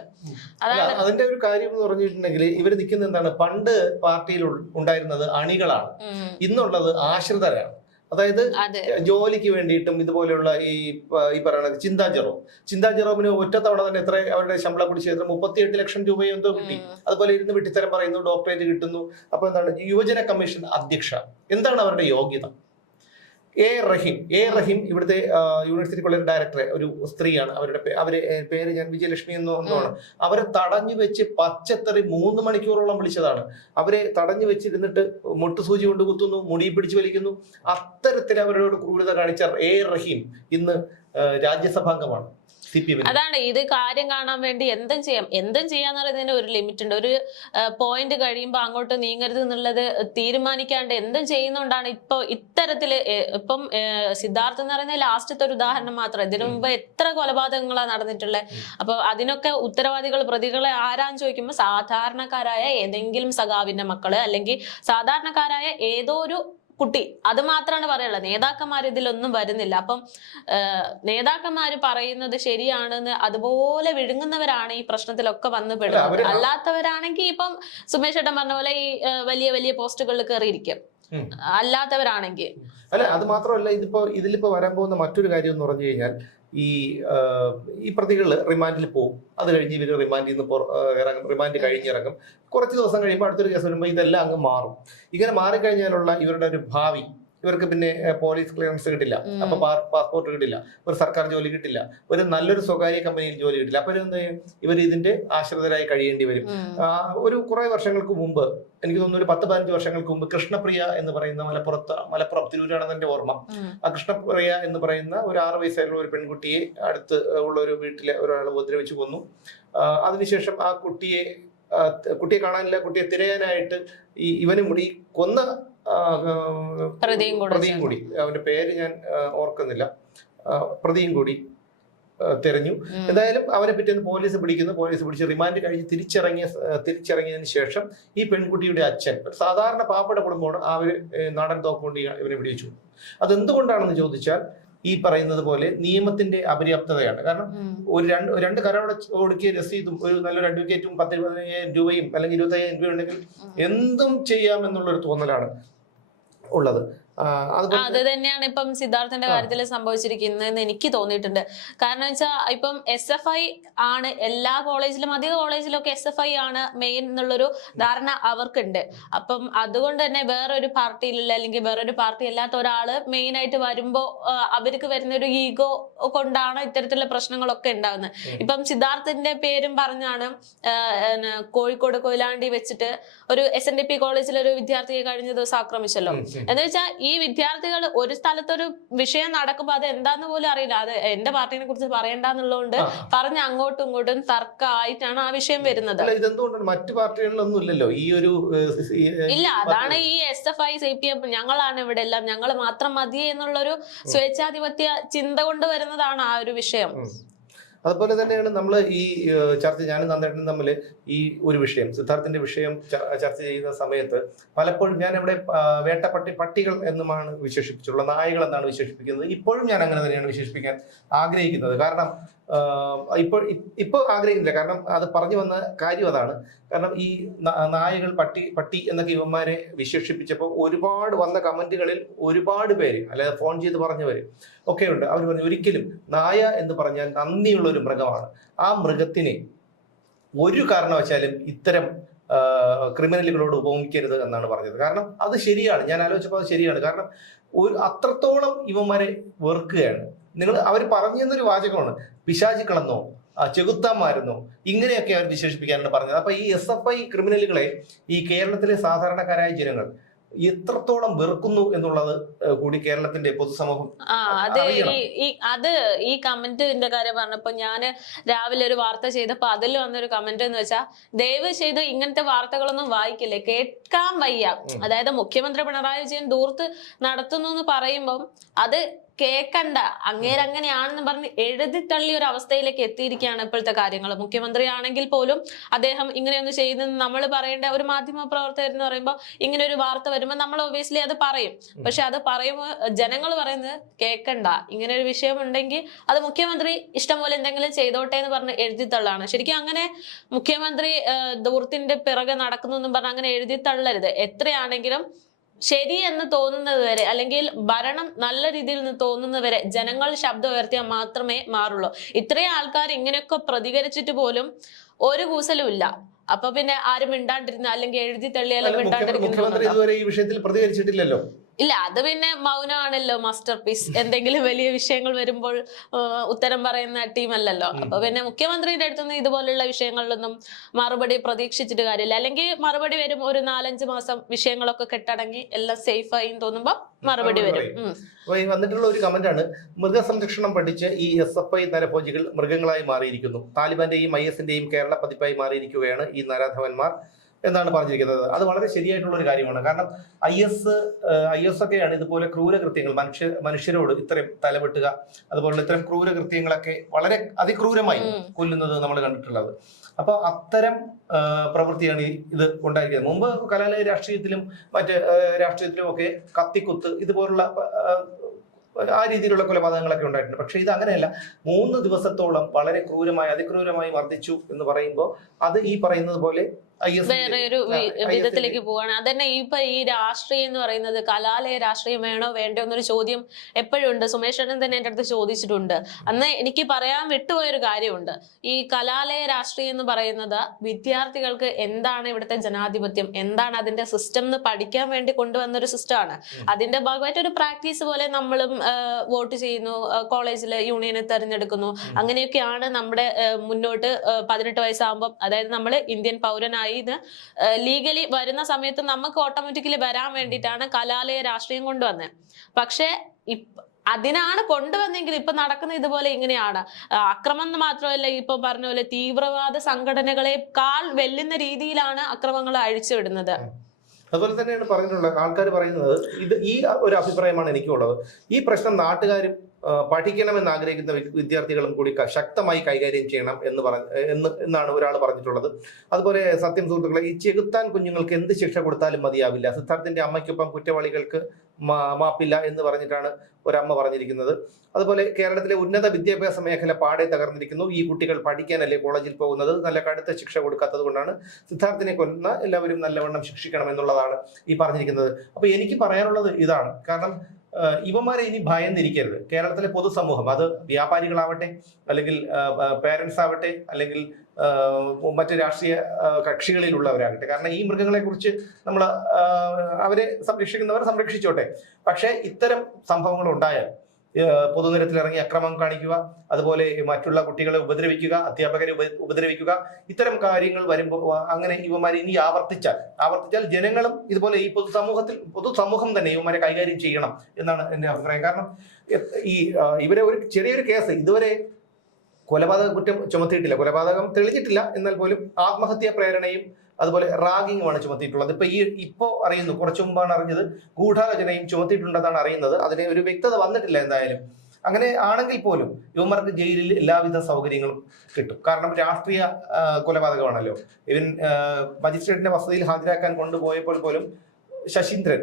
അതിന്റെ ഒരു കാര്യം എന്ന് പറഞ്ഞിട്ടുണ്ടെങ്കിൽ ഇവർ നിൽക്കുന്ന എന്താണ്? പണ്ട് പാർട്ടിയിൽ ഉണ്ടായിരുന്നത് അണികളാണ്. ഇന്നുള്ളത് ആശ്രിതരാണ്. അതായത് അതെ. ജോലിക്ക് വേണ്ടിയിട്ടും ഇതുപോലെയുള്ള ഈ ഈ പറയുന്ന ചിന്താ ജെറോം. ചിന്താ ജെറോമിന് ഒറ്റത്തവണ തവണ തന്നെ എത്ര അവരുടെ ശമ്പളം പിടിച്ച് എത്ര മുപ്പത്തിയെട്ട് ലക്ഷം രൂപയോ എന്തോ കിട്ടി. അതുപോലെ ഇരുന്ന് വിട്ടിത്തരം പറയുന്നു ഡോക്ടറേറ്റ് കിട്ടുന്നു. അപ്പൊ എന്താണ്? യുവജന കമ്മീഷൻ അധ്യക്ഷ. എന്താണ് അവരുടെ യോഗ്യത? A Rahim. എ റഹീം ഇവിടുത്തെ യൂണിവേഴ്സിറ്റി കോളേജ് ഡയറക്ടർ ഒരു സ്ത്രീയാണ്. അവരുടെ അവർ പേര് ഞാൻ വിജയലക്ഷ്മി എന്നോ ഒന്നാണ് അവരെ തടഞ്ഞു വെച്ച് പച്ചത്തറി മൂന്ന് മണിക്കൂറോളം വിളിച്ചതാണ്. അവരെ തടഞ്ഞു വെച്ചിരുന്നിട്ട് മുട്ടുസൂചി കൊണ്ട് കുത്തുന്നു മുടി പിടിച്ചു വലിക്കുന്നു. അത്തരത്തിൽ അവരോട് ക്രൂരത കാണിച്ച എ റഹീം ഇന്ന് രാജ്യസഭാംഗമാണ്. അതാണ് ഇത് കാര്യം കാണാൻ വേണ്ടി എന്തും ചെയ്യാം. എന്തും ചെയ്യാന്ന് പറയുന്നതിന് ഒരു ലിമിറ്റ് ഉണ്ട്. ഒരു പോയിന്റ് കഴിയുമ്പോൾ അങ്ങോട്ട് നീങ്ങരുത് എന്നുള്ളത് തീരുമാനിക്കാണ്ട് എന്തും ചെയ്യുന്നോണ്ടാണ് ഇപ്പൊ ഇത്തരത്തിൽ ഇപ്പം സിദ്ധാർത്ഥ എന്ന് പറയുന്നത് ലാസ്റ്റത്തെ ഒരു ഉദാഹരണം മാത്രം. ഇതിനു മുമ്പ് എത്ര കൊലപാതകങ്ങളാണ് നടന്നിട്ടുള്ളത് അപ്പൊ അതിനൊക്കെ ഉത്തരവാദികൾ പ്രതികളെ ആരാന്ന് ചോദിക്കുമ്പോൾ സാധാരണക്കാരായ ഏതെങ്കിലും സഖാവിന്റെ മക്കൾ അല്ലെങ്കിൽ സാധാരണക്കാരായ ഏതോ ഒരു കുട്ടി. അത് മാത്രമാണ് പറയുള്ളത് നേതാക്കന്മാർ ഇതിലൊന്നും വരുന്നില്ല. അപ്പം നേതാക്കന്മാർ നേതാക്കന്മാര് പറയുന്നത് ശരിയാണെന്ന് അതുപോലെ വിഴുങ്ങുന്നവരാണ് ഈ പ്രശ്നത്തിലൊക്കെ വന്ന് പെടുന്നത്. അല്ലാത്തവരാണെങ്കിൽ ഇപ്പം സുമേഷ് ഏട്ടൻ പറഞ്ഞ പോലെ ഈ വലിയ വലിയ പോസ്റ്റുകളിൽ കയറിയിരിക്കും അല്ലാത്തവരാണെങ്കിൽ അല്ല അത് മാത്രമല്ല ഇതിപ്പോ ഇതിലിപ്പോ വരാൻ പോകുന്ന മറ്റൊരു കാര്യം എന്ന് പറഞ്ഞു കഴിഞ്ഞാൽ ഈ ഈ പ്രതികൾ റിമാൻഡിൽ പോകും അത് കഴിഞ്ഞ് ഇവർ റിമാൻഡിൽ നിന്ന് ഇറങ്ങും. റിമാൻഡ് കഴിഞ്ഞിറങ്ങും കുറച്ച് ദിവസം കഴിയുമ്പോൾ അടുത്തൊരു കേസ് വരുമ്പോൾ ഇതെല്ലാം അങ്ങ് മാറും. ഇങ്ങനെ മാറിക്കഴിഞ്ഞാലുള്ള ഇവരുടെ ഒരു ഭാവി ഇവർക്ക് പിന്നെ പോലീസ് ക്ലിയറൻസ് കിട്ടില്ല. അപ്പൊ പാസ്പോർട്ട് കിട്ടില്ല. ഒരു സർക്കാർ ജോലി കിട്ടില്ല. ഒരു നല്ലൊരു സ്വകാര്യ കമ്പനിയിൽ ജോലി കിട്ടില്ല. അപ്പൊ എന്താ ചെയ്യും? ഇവർ ഇതിന്റെ ആശ്രിതരായി കഴിയേണ്ടി വരും. ഒരു കുറെ വർഷങ്ങൾക്ക് മുമ്പ് എനിക്ക് തോന്നുന്നു ഒരു പത്ത് പതിനഞ്ച് വർഷങ്ങൾക്ക് മുമ്പ് കൃഷ്ണപ്രിയ എന്ന് പറയുന്ന മലപ്പുറത്ത് മലപ്പുറം തിരൂരാണെന്ന് എന്റെ ഓർമ്മ. ആ കൃഷ്ണപ്രിയ എന്ന് പറയുന്ന ഒരു ആറ് വയസ്സായുള്ള ഒരു പെൺകുട്ടിയെ അടുത്ത് ഉള്ള ഒരു വീട്ടിലെ ഒരാൾ ഉപദ്രവിച്ചു കൊന്നു. അതിനുശേഷം ആ കുട്ടിയെ കുട്ടിയെ കാണാനില്ല കുട്ടിയെ തിരയാനായിട്ട് ഈ ഇവനും കൂടി ഈ കൊന്ന പ്രതിയും കൂടെ അവന്റെ പേര് ഞാൻ ഓർക്കുന്നില്ല. ആ, പ്രതിയും കൂടി തെരഞ്ഞു. എന്തായാലും അവരെ പിറ്റേന്ന് പോലീസ് പിടിക്കുന്നു. പോലീസ് പിടിച്ച് റിമാൻഡ് കഴിഞ്ഞ് തിരിച്ചിറങ്ങിയ തിരിച്ചിറങ്ങിയതിന് ശേഷം ഈ പെൺകുട്ടിയുടെ അച്ഛൻ ഒരു സാധാരണ പാവപ്പെട്ട കുടുംബമാണ് അവർ നാടൻ തോക്കുകൊണ്ട് ഇവരെ പിടിച്ചു അതെന്തുകൊണ്ടാണെന്ന് ചോദിച്ചാൽ ഈ പറയുന്നത് പോലെ നിയമത്തിന്റെ അപര്യാപ്തതയാണ്. കാരണം ഒരു രണ്ട് രണ്ട് കരോട് ഒടുക്കിയ രസീതും ഒരു നല്ലൊരു അഡ്വക്കേറ്റും പത്ത് പതിനയ്യായിരം രൂപയും അല്ലെങ്കിൽ ഇരുപത്തയ്യായിരം രൂപ ഉണ്ടെങ്കിൽ എന്തും ചെയ്യാം എന്നുള്ളൊരു തോന്നലാണ്. ഉള്ളത്. അത് തന്നെയാണ് ഇപ്പം സിദ്ധാർത്ഥന്റെ. കാര്യത്തിൽ സംഭവിച്ചിരിക്കുന്നതെന്ന് എനിക്ക് തോന്നിയിട്ടുണ്ട് കാരണം വെച്ചാൽ ഇപ്പം എസ് എഫ് ഐ ആണ് എല്ലാ കോളേജിലും അധിക കോളേജിലും ഒക്കെ എസ് എഫ് ഐ ആണ് മെയിൻ എന്നുള്ളൊരു ധാരണ അവർക്കുണ്ട് അപ്പം അതുകൊണ്ട് തന്നെ വേറൊരു പാർട്ടിയിലുള്ള അല്ലെങ്കിൽ വേറൊരു പാർട്ടി അല്ലാത്ത ഒരാൾ മെയിൻ ആയിട്ട് വരുമ്പോ അവർക്ക് വരുന്ന ഒരു ഈഗോ കൊണ്ടാണ് ഇത്തരത്തിലുള്ള പ്രശ്നങ്ങളൊക്കെ ഉണ്ടാകുന്നത്. ഇപ്പം സിദ്ധാർത്ഥന്റെ പേരും പറഞ്ഞാണ് കോഴിക്കോട് കൊയിലാണ്ടി വെച്ചിട്ട് ഒരു എസ് എൻ ഡി പി കോളേജിൽ ഒരു വിദ്യാർത്ഥിയെ കഴിഞ്ഞ ദിവസം ആക്രമിച്ചല്ലോ. എന്ന് വെച്ചാൽ ഈ വിദ്യാർത്ഥികൾ ഒരു സ്ഥലത്തൊരു വിഷയം നടക്കുമ്പോ അത് എന്താന്ന് പോലും അറിയില്ല. അത് എന്റെ പാർട്ടിനെ കുറിച്ച് പറയണ്ടെന്നുള്ളതുകൊണ്ട്. പറഞ്ഞ് അങ്ങോട്ടും ഇങ്ങോട്ടും തർക്കമായിട്ടാണ് ആ വിഷയം വരുന്നത്. ഇതെന്തുകൊണ്ടാണ് മറ്റു പാർട്ടികളിലൊന്നും ഇല്ലല്ലോ ഈ ഒരു ഇല്ല അതാണ് ഈ S F I C P M ഞങ്ങളാണ് ഇവിടെ എല്ലാം. ഞങ്ങൾ മാത്രം മതി എന്നുള്ളൊരു സ്വേച്ഛാധിപത്യ ചിന്ത കൊണ്ട് വരുന്നതാണ് ആ ഒരു വിഷയം. അതുപോലെ തന്നെയാണ് നമ്മൾ ഈ ചർച്ച ഞാനും നന്ദേട്ടനും തമ്മിൽ ഈ ഒരു വിഷയം സിദ്ധാർത്ഥിന്റെ വിഷയം ചർച്ച ചെയ്യുന്ന സമയത്ത് പലപ്പോഴും ഞാൻ ഇവിടെ വേട്ടപ്പട്ടി പട്ടികൾ എന്നുമാണ് വിശേഷിപ്പിച്ചുള്ള നായകൾ എന്നാണ് വിശേഷിപ്പിക്കുന്നത്. ഇപ്പോഴും ഞാൻ അങ്ങനെ തന്നെയാണ് വിശേഷിപ്പിക്കാൻ ആഗ്രഹിക്കുന്നത്. കാരണം ഇപ്പോൾ ഇപ്പോൾ ആഗ്രഹിക്കുന്നില്ല. കാരണം അത് പറഞ്ഞു വന്ന കാര്യം അതാണ്. കാരണം ഈ നായകൾ പട്ടി പട്ടി എന്നൊക്കെ ഇവന്മാരെ വിശേഷിപ്പിച്ചപ്പോൾ ഒരുപാട് വന്ന കമന്റുകളിൽ ഒരുപാട് പേര് അല്ലാതെ ഫോൺ ചെയ്ത് പറഞ്ഞവര് ഒക്കെ ഉണ്ട്. അവർ പറഞ്ഞു ഒരിക്കലും നായ എന്ന് പറഞ്ഞാൽ നന്ദിയുള്ള ഒരു മൃഗമാണ്. ആ മൃഗത്തിനെ ഒരു കാരണവശാലും ഇത്തരം ക്രിമിനലുകളോട് ഉപമിക്കരുത് എന്നാണ് പറഞ്ഞത്. കാരണം അത് ശരിയാണ്. ഞാൻ ആലോചിച്ചപ്പോൾ അത് ശരിയാണ്. കാരണം ഒരു അത്രത്തോളം ഇവന്മാരെ വെറുക്കുകയാണ്. നിങ്ങൾ അവർ പറഞ്ഞു തന്നൊരു വാചകമാണ്. പിശാചിക്കളെന്നോ ചെകുത്താന്മാരെന്നോ ഇങ്ങനെയൊക്കെ അവർ വിശേഷിപ്പിക്കാനാണ് പറഞ്ഞത്. അപ്പൊ ഈ എസ് എഫ് ഐ ക്രിമിനലുകളെ ഈ കേരളത്തിലെ സാധാരണക്കാരായ ജനങ്ങൾ എത്രത്തോളം വെറുക്കുന്നു എന്നുള്ളത് കൂടി കേരളത്തിന്റെ പൊതുസമൂഹം അത് ഈ അത് ഈ കമന്റിന്റെ കാര്യം പറഞ്ഞപ്പോ ഞാൻ രാവിലെ ഒരു വാർത്ത ചെയ്തപ്പോ അതിൽ വന്നൊരു കമന്റ് എന്ന് വെച്ചാൽ ദയവ് ചെയ്ത് ഇങ്ങനത്തെ വാർത്തകളൊന്നും വായിക്കില്ലേ കേൾക്കാൻ വയ്യ. അതായത് മുഖ്യമന്ത്രി പിണറായി വിജയൻ ദൂർത്ത് നടത്തുന്നു എന്ന് പറയുമ്പം അത് കേക്കണ്ട അങ്ങേരങ്ങനെയാണെന്ന് പറഞ്ഞ് എഴുതി തള്ളിയ ഒരു അവസ്ഥയിലേക്ക് എത്തിയിരിക്കുകയാണ് ഇപ്പോഴത്തെ കാര്യങ്ങൾ. മുഖ്യമന്ത്രിയാണെങ്കിൽ പോലും അദ്ദേഹം ഇങ്ങനെയൊന്നും ചെയ്യുന്നെന്ന് നമ്മൾ പറയേണ്ട ഒരു മാധ്യമ പ്രവർത്തകർ എന്ന് പറയുമ്പോൾ ഇങ്ങനെ ഒരു വാർത്ത വരുമ്പോൾ നമ്മൾ ഒബിയസ്ലി അത് പറയും. പക്ഷെ അത് പറയുമ്പോൾ ജനങ്ങൾ പറയുന്നത് കേക്കണ്ട. ഇങ്ങനെ ഒരു വിഷയം ഉണ്ടെങ്കിൽ അത് മുഖ്യമന്ത്രി ഇഷ്ടം പോലെ എന്തെങ്കിലും ചെയ്തോട്ടെ എന്ന് പറഞ്ഞ് എഴുതി തള്ളാണ് ശരിക്കും അങ്ങനെ മുഖ്യമന്ത്രി ദൂർത്തിന്റെ പിറകെ നടക്കുന്നു എന്നും പറഞ്ഞ് അങ്ങനെ എഴുതി തള്ളരുത് എത്രയാണെങ്കിലും ശരി എന്ന് തോന്നുന്നത് വരെ അല്ലെങ്കിൽ ഭരണം നല്ല രീതിയിൽ നിന്ന് തോന്നുന്നത് വരെ ജനങ്ങൾ ശബ്ദം ഉയർത്തിയാൽ മാത്രമേ മാറുള്ളൂ. ഇത്രയും ആൾക്കാർ ഇങ്ങനെയൊക്കെ പ്രതികരിച്ചിട്ട് പോലും ഒരു കൂസലും ഇല്ല. അപ്പൊ പിന്നെ ആരും മിണ്ടാണ്ടിരുന്ന അല്ലെങ്കിൽ എഴുതി തള്ളിയാലും മുഖ്യമന്ത്രി ഇതുവരെ ഈ വിഷയത്തിൽ പ്രതികരിച്ചിട്ടില്ലല്ലോ. ഇല്ല അത് പിന്നെ മൗനമാണല്ലോ മാസ്റ്റർ പീസ് എന്തെങ്കിലും വലിയ വിഷയങ്ങൾ വരുമ്പോൾ ഉത്തരം പറയുന്ന ടീമല്ലല്ലോ. അപ്പൊ പിന്നെ മുഖ്യമന്ത്രിയുടെ അടുത്തുനിന്ന് ഇതുപോലുള്ള വിഷയങ്ങളിലൊന്നും മറുപടി പ്രതീക്ഷിച്ചിട്ട് കാര്യമില്ല. അല്ലെങ്കിൽ മറുപടി വരും ഒരു നാലഞ്ച് മാസം വിഷയങ്ങളൊക്കെ കെട്ടടങ്ങി എല്ലാം സേഫ് ആയി തോന്നുമ്പോ മറുപടി വരും. അപ്പൊ ഈ വന്നിട്ടുള്ള ഒരു കമന്റ് ആണ് മൃഗസംരക്ഷണം പഠിച്ച് ഈ എസ് എഫ് ഐ നരഭോജികൾ മൃഗങ്ങളായി മാറിയിരിക്കുന്നു. താലിബാന്റെയും ഐ എസിന്റെയും കേരള പതിപ്പായി മാറിയിരിക്കുകയാണ് ഈ നരാധവന്മാർ. എന്നാണ് പറഞ്ഞിരിക്കുന്നത്. അത് വളരെ ശരിയായിട്ടുള്ള ഒരു കാര്യമാണ്. കാരണം ഐ എസ് ഐ എസ് ഒക്കെയാണ് ഇതുപോലെ ക്രൂരകൃത്യങ്ങൾ. മനുഷ്യ മനുഷ്യരോട് ഇത്രയും തലവെട്ടുക അതുപോലെ ഇത്തരം ക്രൂരകൃത്യങ്ങളൊക്കെ വളരെ അതിക്രൂരമായി. കൊല്ലുന്നത് നമ്മൾ കണ്ടിട്ടുള്ളത്. അപ്പൊ അത്തരം പ്രവൃത്തിയാണ് ഇത് ഉണ്ടായിരിക്കുന്നത്. മുമ്പ് കലാലയ രാഷ്ട്രീയത്തിലും മറ്റ് രാഷ്ട്രീയത്തിലും ഒക്കെ കത്തിക്കുത്ത് ഇതുപോലുള്ള ആ, രീതിയിലുള്ള കൊലപാതകങ്ങളൊക്കെ ഉണ്ടായിട്ടുണ്ട്. പക്ഷേ ഇത് അങ്ങനെയല്ല. മൂന്ന് ദിവസത്തോളം വളരെ ക്രൂരമായി അതിക്രൂരമായി വർദ്ധിച്ചു എന്ന് പറയുമ്പോൾ അത് ഈ പറയുന്നത് പോലെ വേറെ ഒരു വിധത്തിലേക്ക് പോവാണ്. അതന്നെ ഇപ്പൊ ഈ രാഷ്ട്രീയം എന്ന് പറയുന്നത് കലാലയ രാഷ്ട്രീയം വേണോ വേണ്ടോ എന്നൊരു ചോദ്യം എപ്പോഴും ഉണ്ട്. സുമേഷ് ഏട്ടൻ തന്നെ എന്റെ അടുത്ത് ചോദിച്ചിട്ടുണ്ട്. അന്ന് എനിക്ക് പറയാൻ വിട്ടുപോയൊരു കാര്യമുണ്ട്. ഈ കലാലയ രാഷ്ട്രീയം എന്ന് പറയുന്നത് വിദ്യാർത്ഥികൾക്ക് എന്താണ് ഇവിടുത്തെ ജനാധിപത്യം? എന്താണ് അതിന്റെ സിസ്റ്റം എന്ന് പഠിക്കാൻ വേണ്ടി കൊണ്ടുവന്ന ഒരു സിസ്റ്റമാണ് അതിന്റെ ഭാഗമായിട്ട് ഒരു പ്രാക്ടീസ് പോലെ നമ്മളും വോട്ട് ചെയ്യുന്നു. കോളേജിൽ യൂണിയനെ തെരഞ്ഞെടുക്കുന്നു. അങ്ങനെയൊക്കെയാണ് നമ്മുടെ മുന്നോട്ട് പതിനെട്ട് വയസ്സാകുമ്പോൾ അതായത് നമ്മൾ ഇന്ത്യൻ പൗരനായി ലീഗലി വരുന്ന സമയത്ത് നമുക്ക് ഓട്ടോമാറ്റിക്കലി വരാൻ വേണ്ടിയിട്ടാണ് കലാലയ രാഷ്ട്രീയം കൊണ്ടുവന്നത് പക്ഷേ അതിനാണ് കൊണ്ടുവന്നെങ്കിൽ ഇപ്പൊ നടക്കുന്ന ഇതുപോലെ ഇങ്ങനെയാണ്. അക്രമം എന്ന് മാത്രമല്ല ഇപ്പൊ പറഞ്ഞ പോലെ തീവ്രവാദ സംഘടനകളെക്കാൾ വെല്ലുന്ന രീതിയിലാണ് അക്രമങ്ങൾ അഴിച്ചുവിടുന്നത്. അതുപോലെ തന്നെയാണ് പറഞ്ഞിട്ടുള്ളത് ആൾക്കാർ പറയുന്നത് ഇത് ഈ ഒരു അഭിപ്രായമാണ് എനിക്കുള്ളത്. ഈ പ്രശ്നം നാട്ടുകാരും പഠിക്കണമെന്ന് ആഗ്രഹിക്കുന്ന വിദ്യാർത്ഥികളും കൂടി ശക്തമായി കൈകാര്യം ചെയ്യണം എന്ന് പറഞ്ഞ എന്ന് എന്നാണ് ഒരാൾ പറഞ്ഞിട്ടുള്ളത്. അതുപോലെ സത്യം സുഹൃത്തുക്കളെ ഈ ചെകുത്താൻ കുഞ്ഞുങ്ങൾക്ക് എന്ത് ശിക്ഷ കൊടുത്താലും മതിയാവില്ല. സിദ്ധാർത്ഥിന്റെ അമ്മയ്ക്കൊപ്പം കുറ്റവാളികൾക്ക് മാപ്പില്ല എന്ന് പറഞ്ഞിട്ടാണ് ഒരമ്മ പറഞ്ഞിരിക്കുന്നത്. അതുപോലെ കേരളത്തിലെ ഉന്നത വിദ്യാഭ്യാസ മേഖല പാടെ തകർന്നിരിക്കുന്നു. ഈ കുട്ടികൾ പഠിക്കാനല്ലേ കോളേജിൽ പോകുന്നത്? നല്ല കടുത്ത ശിക്ഷ കൊടുക്കാത്തത് കൊണ്ടാണ് സിദ്ധാർത്ഥിനെ കൊന്ന എല്ലാവരും നല്ലവണ്ണം ശിക്ഷിക്കണം എന്നുള്ളതാണ് ഈ പറഞ്ഞിരിക്കുന്നത്. അപ്പൊ എനിക്ക് പറയാനുള്ളത് ഇതാണ്. കാരണം ഇവന്മാരെ ഇനി ഭയന്നിരിക്കരുത്. കേരളത്തിലെ പൊതുസമൂഹം അത് വ്യാപാരികളാവട്ടെ അല്ലെങ്കിൽ പേരൻസ് ആവട്ടെ അല്ലെങ്കിൽ മറ്റ് രാഷ്ട്രീയ കക്ഷികളിലുള്ളവരാകട്ടെ. കാരണം ഈ മൃഗങ്ങളെ കുറിച്ച് നമ്മൾ അവരെ സംരക്ഷിക്കുന്നവർ സംരക്ഷിച്ചോട്ടെ. പക്ഷേ ഇത്തരം സംഭവങ്ങൾ ഉണ്ടായാൽ പൊതുനിരത്തിൽ ഇറങ്ങി അക്രമം കാണിക്കുക അതുപോലെ മറ്റുള്ള കുട്ടികളെ ഉപദ്രവിക്കുക അധ്യാപകരെ ഉപദ്രവിക്കുക ഇത്തരം കാര്യങ്ങൾ വരുമ്പോൾ അങ്ങനെ ഇവന്മാർ ഇനി ആവർത്തിച്ചാൽ ആവർത്തിച്ചാൽ ജനങ്ങളും ഇതുപോലെ ഈ പൊതുസമൂഹത്തിൽ പൊതുസമൂഹം തന്നെ ഇവമാരെ കൈകാര്യം ചെയ്യണം എന്നാണ് എന്റെ അഭിപ്രായം. കാരണം ഈ ഇവരെ ഒരു ചെറിയൊരു കേസ് ഇതുവരെ കൊലപാതക കുറ്റം ചുമത്തിയിട്ടില്ല. കൊലപാതകം തെളിഞ്ഞിട്ടില്ല. എന്നാൽ പോലും ആത്മഹത്യാ പ്രേരണയും അതുപോലെ റാഗിങ്ങുമാണ് ചുമത്തിയിട്ടുള്ളത്. ഇപ്പൊ ഈ ഇപ്പോ അറിയുന്നു. കുറച്ചു മുമ്പാണ് അറിഞ്ഞത്. ഗൂഢാലോചനയും ചുമത്തിയിട്ടുണ്ടെന്നാണ് അറിയുന്നത്. അതിന് ഒരു വ്യക്തത വന്നിട്ടില്ല എന്തായാലും. അങ്ങനെ ആണെങ്കിൽ പോലും യുവമാർക്ക് ജയിലിൽ എല്ലാവിധ സൗകര്യങ്ങളും കിട്ടും. കാരണം രാഷ്ട്രീയ കൊലപാതകമാണല്ലോ. ഇവൻ മജിസ്ട്രേറ്റിന്റെ വസതിയിൽ ഹാജരാക്കാൻ കൊണ്ടുപോയപ്പോൾ പോലും Saseendran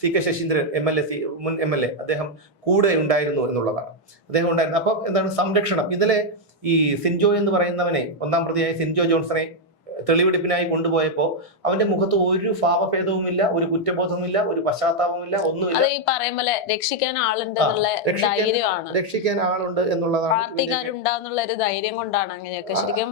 C K Saseendran M L A C മുൻ എം എൽ എ അദ്ദേഹം കൂടെ ഉണ്ടായിരുന്നു എന്നുള്ളതാണ്. അദ്ദേഹം ഉണ്ടായിരുന്നു. അപ്പം എന്താണ് സംരക്ഷണം? ഇതിലെ ഈ സിൻജോ എന്ന് പറയുന്നവനെ ഒന്നാം പ്രതിയായ സിൻജോ ജോൺസനെ തെളിവെടുപ്പിനായി കൊണ്ടുപോയപ്പോ അവന്റെ മുഖത്ത് ഒരു ഭാവഭേദവുമില്ല ഒരു കുറ്റബോധവുമില്ല ഒരു പശ്ചാത്താപവുമില്ല ഒന്നുമില്ല. ഈ പറയും പോലെ രക്ഷിക്കാൻ ആളുണ്ട് ധൈര്യമാണ്. രക്ഷിക്കാൻ ആളുണ്ട് എന്നുള്ളതാണ് പാർട്ടിക്കാരുണ്ടാന്നുള്ള ഒരു ധൈര്യം കൊണ്ടാണ് അങ്ങനെയൊക്കെ ശരിക്കും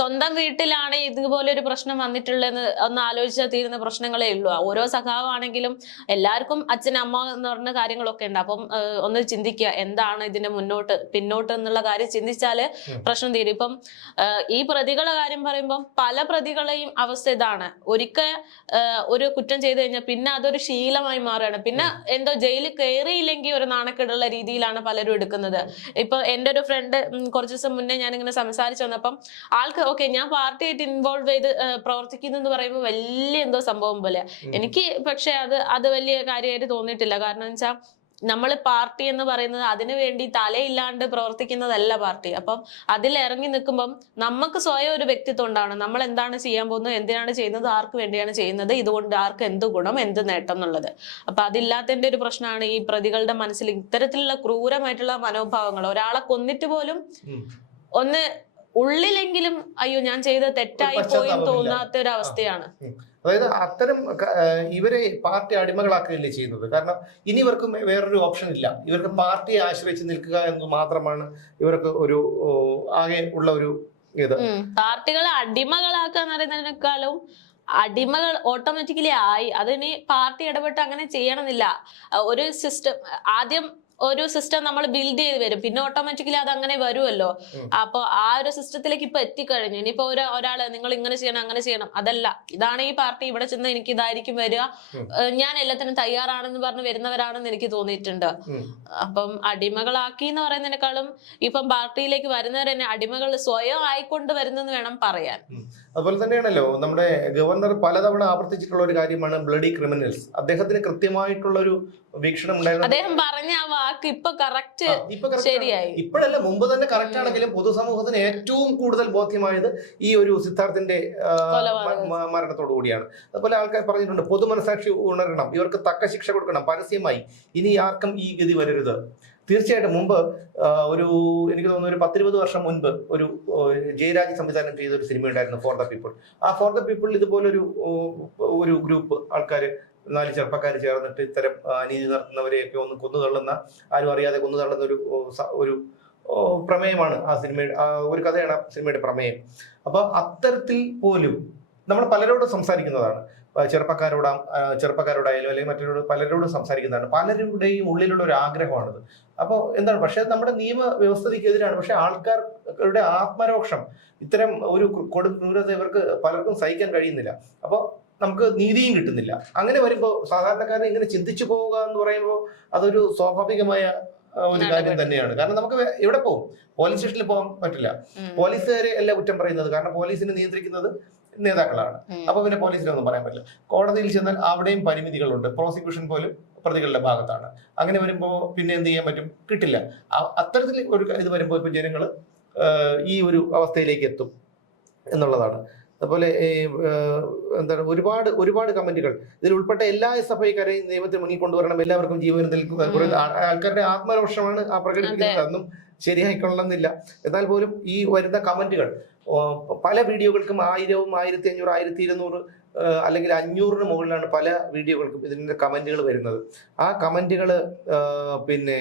സ്വന്തം വീട്ടിലാണ് ഇതുപോലെ ഒരു പ്രശ്നം വന്നിട്ടുള്ളതെന്ന് ഒന്ന് ആലോചിച്ചാൽ തീരുന്ന പ്രശ്നങ്ങളേ ഉള്ളൂ. ഓരോ സഖാവാണെങ്കിലും എല്ലാവർക്കും അച്ഛൻ അമ്മ എന്ന് പറഞ്ഞ കാര്യങ്ങളൊക്കെ ഉണ്ട്. അപ്പം ഒന്ന് ചിന്തിക്കുക എന്താണ് ഇതിന്റെ മുന്നോട്ട് പിന്നോട്ട് എന്നുള്ള കാര്യം ചിന്തിച്ചാൽ പ്രശ്നം തീരും. ഇപ്പം ഈ പ്രതികളുടെ കാര്യം പറയുമ്പോൾ പല പ്രതികളെയും അവസ്ഥ ഇതാണ്. ഒരിക്കൽ ഒരു കുറ്റം ചെയ്തു കഴിഞ്ഞാൽ പിന്നെ അതൊരു ശീലമായി മാറുകയാണ്. പിന്നെ എന്തോ ജയിലിൽ കയറിയില്ലെങ്കിൽ ഒരു നാണക്കേടുള്ള രീതിയിലാണ് പലരും എടുക്കുന്നത്. ഇപ്പൊ എന്റെ ഒരു ഫ്രണ്ട് കുറച്ച് ദിവസം മുന്നേ ഞാൻ ഇങ്ങനെ സംസാരിച്ചു വന്നപ്പം ആൾക്ക് ഓക്കെ ഞാൻ പാർട്ടിയായിട്ട് ഇൻവോൾവ് ചെയ്ത് പ്രവർത്തിക്കുന്നു എന്ന് പറയുമ്പോൾ വലിയ എന്തോ സംഭവം പോലെ എനിക്ക് പക്ഷെ അത് അത് വലിയ കാര്യമായിട്ട് തോന്നിയിട്ടില്ല. കാരണം വെച്ചാൽ നമ്മൾ പാർട്ടി എന്ന് പറയുന്നത് അതിനു വേണ്ടി തലയില്ലാണ്ട് പ്രവർത്തിക്കുന്നതല്ല പാർട്ടി. അപ്പം അതിൽ ഇറങ്ങി നിൽക്കുമ്പം നമുക്ക് സ്വയം ഒരു വ്യക്തിത്വം ഉണ്ടാവണം. നമ്മൾ എന്താണ് ചെയ്യാൻ പോകുന്നത് എന്തിനാണ് ചെയ്യുന്നത് ആർക്ക് വേണ്ടിയാണ് ചെയ്യുന്നത് ഇതുകൊണ്ട് ആർക്ക് എന്ത് ഗുണം എന്ത് നേട്ടം എന്നുള്ളത്. അപ്പൊ അതില്ലാത്തതിന്റെ ഒരു പ്രശ്നമാണ് ഈ പ്രതികളുടെ മനസ്സിൽ ഇത്തരത്തിലുള്ള ക്രൂരമായിട്ടുള്ള മനോഭാവങ്ങൾ. ഒരാളെ കൊന്നിട്ട് പോലും ഒന്ന് ഉള്ളിലെങ്കിലും അയ്യോ ഞാൻ ചെയ്ത തെറ്റായി പോയി. തോന്നാത്ത ഒരു അവസ്ഥയാണ് അതായത് അത്തരം ഇവരെ പാർട്ടി അടിമകളാക്കുകയല്ലേ ചെയ്യുന്നത്? കാരണം ഇനി ഇവർക്ക് വേറൊരു ഓപ്ഷൻ ഇല്ല. ഇവർക്ക് പാർട്ടിയെ ആശ്രയിച്ച് നിൽക്കുക എന്ന് മാത്രമാണ് ഇവർക്ക് ഒരു ആകെ ഉള്ള ഒരു ഇത്. പാർട്ടികളെ അടിമകളാക്കുക എന്ന് പറയുന്നതിനേക്കാളും അടിമകൾ ഓട്ടോമാറ്റിക്കലി ആയി. അതിന് പാർട്ടി ഇടപെട്ട് അങ്ങനെ ചെയ്യണമെന്നില്ല. ഒരു സിസ്റ്റം ആദ്യം ഒരു സിസ്റ്റം നമ്മൾ ബിൽഡ് ചെയ്ത് വരും. പിന്നെ ഓട്ടോമാറ്റിക്കലി അത് അങ്ങനെ വരുമല്ലോ. അപ്പൊ ആ ഒരു സിസ്റ്റത്തിലേക്ക് ഇപ്പൊ എത്തിക്കഴിഞ്ഞു. ഇനിയിപ്പോ ഒരു ഒരാൾ നിങ്ങൾ ഇങ്ങനെ ചെയ്യണം അങ്ങനെ ചെയ്യണം. അതല്ല. ഇതാണ് ഈ പാർട്ടി ഇവിടെ ചെന്ന് എനിക്ക് ഇതായിരിക്കും വരിക. ഞാൻ എല്ലാത്തിനും തയ്യാറാണെന്ന് പറഞ്ഞ് വരുന്നവരാണെന്ന് എനിക്ക് തോന്നിയിട്ടുണ്ട്. അപ്പം അടിമകളാക്കി എന്ന് പറയുന്നതിനേക്കാളും ഇപ്പം പാർട്ടിയിലേക്ക് വരുന്നവർ തന്നെ അടിമകൾ സ്വയം ആയിക്കൊണ്ട് വരുന്നെന്ന് വേണം പറയാൻ. അതുപോലെ തന്നെയാണല്ലോ നമ്മുടെ ഗവർണർ പലതവണ ആവർത്തിച്ചിട്ടുള്ള ഒരു കാര്യമാണ് ബ്ലഡി ക്രിമിനൽസ്. അദ്ദേഹത്തിന് കൃത്യമായിട്ടുള്ള ഒരു വീക്ഷണം ഉണ്ടായിരുന്നു അദ്ദേഹം പറഞ്ഞ ആ വാക്ക് ഇപ്പൊ കറക്റ്റ്. ശരിയായി. ഇപ്പോഴല്ല മുമ്പ് തന്നെ കറക്റ്റ് ആണെങ്കിലും പൊതുസമൂഹത്തിന് ഏറ്റവും കൂടുതൽ ബോധ്യമായത് ഈ ഒരു സിദ്ധാർത്ഥിന്റെ മരണത്തോടു കൂടിയാണ്. അതുപോലെ ആൾക്കാർ പറഞ്ഞിട്ടുണ്ട് പൊതു മനസാക്ഷി ഉണരണം ഇവർക്ക് തക്ക ശിക്ഷ കൊടുക്കണം പരസ്യമായി. ഇനി ആർക്കും ഈ ഗതി വരരുത്. തീർച്ചയായിട്ടും മുമ്പ് ഒരു എനിക്ക് തോന്നുന്നു ഒരു പത്തിരുപത് വർഷം മുൻപ് ഒരു ജയരാജ് സംവിധാനം ചെയ്ത ഒരു സിനിമ ഉണ്ടായിരുന്നു ഫോർ ദ പീപ്പിൾ ആ ഫോർ ദ പീപ്പിൾ ഇതുപോലൊരു ഒരു ഗ്രൂപ്പ് ആൾക്കാർ നാല് ചെറുപ്പക്കാർ ചേർന്നിട്ട് ഇത്തരം അനീതി നടത്തുന്നവരെയൊക്കെ ഒന്ന് കൊന്നു തള്ളുന്ന ആരും അറിയാതെ കൊന്നു തള്ളുന്ന ഒരു ഒരു പ്രമേയമാണ് ആ സിനിമയുടെ ഒരു കഥയാണ് ആ സിനിമയുടെ പ്രമേയം. അപ്പൊ അത്തരത്തിൽ പോലും നമ്മൾ പലരോടും സംസാരിക്കുന്നതാണ്. ചെറുപ്പക്കാരോടാ ചെറുപ്പക്കാരോടായാലും അല്ലെങ്കിൽ മറ്റൊരു പലരോടും സംസാരിക്കുന്നതാണ്. പലരുടെയും ഉള്ളിലുള്ള ഒരു ആഗ്രഹമാണിത്. അപ്പോൾ എന്താണ്? പക്ഷേ നമ്മുടെ നിയമ വ്യവസ്ഥയ്ക്കെതിരാണ് പക്ഷെ ആൾക്കാരുടെ ആത്മരോക്ഷം ഇത്തരം ഒരു കൊടും ക്രൂരത ഇവർക്ക് പലർക്കും സഹിക്കാൻ കഴിയുന്നില്ല. അപ്പോൾ നമുക്ക് നീതിയും കിട്ടുന്നില്ല. അങ്ങനെ വരുമ്പോൾ സാധാരണക്കാരൻ ഇങ്ങനെ ചിന്തിച്ചു പോവുക എന്ന് പറയുമ്പോൾ അതൊരു സ്വാഭാവികമായ ഒരു കാര്യം തന്നെയാണ്. കാരണം നമുക്ക് എവിടെ പോകും പോലീസ് സ്റ്റേഷനിൽ പോകാൻ പറ്റില്ല. പോലീസുകാരെ അല്ല കുറ്റം പറയുന്നത്. കാരണം പോലീസിനെ നിയന്ത്രിക്കുന്നത് നേതാക്കളാണ്. അപ്പൊ പിന്നെ പോലീസിനൊന്നും പറയാൻ പറ്റില്ല. കോടതിയിൽ ചെന്നാൽ അവിടെയും പരിമിതികളുണ്ട്. പ്രോസിക്യൂഷൻ പോലും പ്രതികളുടെ ഭാഗത്താണ്. അങ്ങനെ വരുമ്പോൾ പിന്നെ എന്ത് ചെയ്യാൻ പറ്റും? കിട്ടില്ല. അത്തരത്തിൽ ഒരു ഇത് വരുമ്പോൾ ഇപ്പൊ ജനങ്ങൾ ഈ ഒരു അവസ്ഥയിലേക്ക് എത്തും എന്നുള്ളതാണ്. അതുപോലെ ഈ, എന്താണ് ഒരുപാട് ഒരുപാട് കമന്റുകൾ. ഇതിൽ ഉൾപ്പെട്ട എല്ലാ ഐക്കാരെയും നിയമത്തിൽ മുന്നിൽ കൊണ്ടുവരണം. എല്ലാവർക്കും ജീവനത്തിൽ ആൾക്കാരുടെ ആത്മരോഷമാണ് ആ പ്രകടിപ്പിക്കുന്നത്. അതൊന്നും ശരിയായിക്കൊള്ളണമെന്നില്ല. എന്നാൽ പോലും ഈ വരുന്ന കമന്റുകൾ പല വീഡിയോകൾക്കും ആയിരവും ആയിരത്തി അഞ്ഞൂറ് ആയിരത്തി ഇരുന്നൂറ് അല്ലെങ്കിൽ അഞ്ഞൂറിന് മുകളിലാണ് പല വീഡിയോകൾക്കും ഇതിന്റെ കമന്റുകൾ വരുന്നത്. ആ കമന്റുകൾ പിന്നെ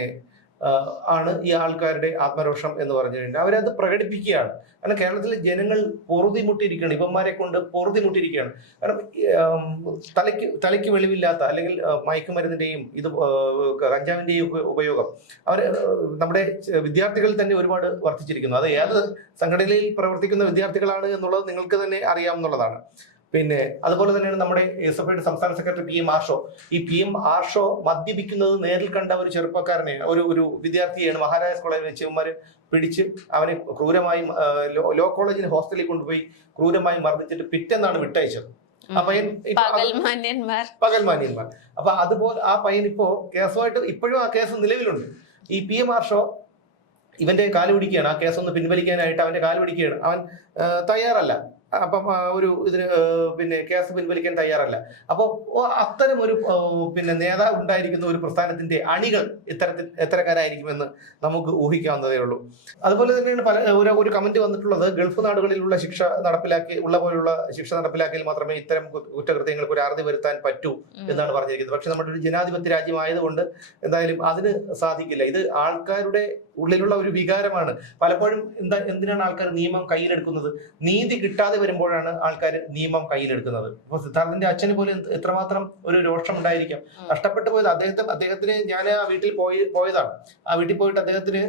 ആണ് ഈ ആൾക്കാരുടെ ആത്മരോഷം എന്ന് പറഞ്ഞു കഴിഞ്ഞാൽ അവരത് പ്രകടിപ്പിക്കുകയാണ്. കാരണം കേരളത്തിലെ ജനങ്ങൾ പൊറുതിമുട്ടിയിരിക്കുകയാണ്. ഇവന്മാരെ കൊണ്ട് പൊറുതിമുട്ടിയിരിക്കുകയാണ്. കാരണം തലയ്ക്ക് തലയ്ക്ക് വെളിവില്ലാത്ത അല്ലെങ്കിൽ മയക്കുമരുന്നിന്റെയും ഇത് കഞ്ചാവിന്റെയും ഒക്കെ ഉപയോഗം അവർ നമ്മുടെ വിദ്യാർത്ഥികളിൽ തന്നെ ഒരുപാട് വർദ്ധിച്ചിരിക്കുന്നു. അത് ഏത് സംഘടനയിൽ പ്രവർത്തിക്കുന്ന വിദ്യാർത്ഥികളാണ് എന്നുള്ളത് നിങ്ങൾക്ക് തന്നെ അറിയാവുന്നതാണ്. പിന്നെ അതുപോലെ തന്നെയാണ് നമ്മുടെ എസ് എഫ് ഐയുടെ സംസ്ഥാന സെക്രട്ടറി പി എം ആർഷോ ഈ പി എം ആർഷോ മദ്യപിക്കുന്നത് നേരിൽ കണ്ട ഒരു ചെറുപ്പക്കാരനെ ഒരു ഒരു വിദ്യാർത്ഥിയാണ് മഹാരാജാസ് കോളേജിൽ വെച്ച് ഇവന്മാര് പിടിച്ച് അവനെ ക്രൂരമായി ലോ- കോളേജിന് ഹോസ്റ്റലിൽ കൊണ്ടുപോയി ക്രൂരമായി മർദ്ദിച്ചിട്ട് പിറ്റെന്നാണ് വിട്ടയച്ചത്. ആ പയ്യൻ പകൽമാന്യന്മാർ പകൽമാന്യന്മാർ അപ്പൊ അതുപോലെ ആ പയ്യൻ ഇപ്പോ കേസുമായിട്ട് ഇപ്പോഴും ആ കേസ് നിലവിലുണ്ട്. ഈ പി എം ആർഷോ ഇവന്റെ കാൽ പിടിക്കുകയാണ്. ആ കേസ് ഒന്ന് പിൻവലിക്കാനായിട്ട് അവന്റെ കാൽ പിടിക്കുകയാണ്. അവൻ തയ്യാറല്ല. അപ്പം ഒരു ഇതിന് പിന്നെ കേസ് പിൻവലിക്കാൻ തയ്യാറല്ല. അപ്പോൾ അത്തരം ഒരു പിന്നെ നേതാവ് ഉണ്ടായിരിക്കുന്ന ഒരു പ്രസ്ഥാനത്തിന്റെ അണികൾ ഇത്തരത്തിൽ എത്തരക്കാരായിരിക്കുമെന്ന് നമുക്ക് ഊഹിക്കാവുന്നതേ ഉള്ളൂ. അതുപോലെ തന്നെയാണ് പല ഒരു ഒരു കമന്റ് വന്നിട്ടുള്ളത് ഗൾഫ് നാടുകളിലുള്ള ശിക്ഷ നടപ്പിലാക്കി ഉള്ള പോലുള്ള ശിക്ഷ നടപ്പിലാക്കിയാൽ മാത്രമേ ഇത്തരം കുറ്റകൃത്യങ്ങൾക്ക് ഒരു അറുതി വരുത്താൻ പറ്റൂ എന്നാണ് പറഞ്ഞിരിക്കുന്നത്. പക്ഷെ നമ്മുടെ ഒരു ജനാധിപത്യ രാജ്യമായതുകൊണ്ട് എന്തായാലും അതിന് സാധിക്കില്ല. ഇത് ആൾക്കാരുടെ ഉള്ളിലുള്ള ഒരു വികാരമാണ്. പലപ്പോഴും എന്താ എന്തിനാണ് ആൾക്കാർ നിയമം കയ്യിലെടുക്കുന്നത്? നീതി കിട്ടാതെ വരുമ്പോഴാണ് ആൾക്കാർ നിയമം കയ്യിലെടുക്കുന്നത്. ഇപ്പൊ സിദ്ധാർത്ഥന്റെ അച്ഛന് പോലും എത്രമാത്രം ഒരു രോഷം ഉണ്ടായിരിക്കാം. നഷ്ടപ്പെട്ടു പോയത് അദ്ദേഹത്തെ അദ്ദേഹത്തിന് ഞാൻ ആ വീട്ടിൽ പോയി പോയതാണ്. ആ വീട്ടിൽ പോയിട്ട് അദ്ദേഹത്തിന്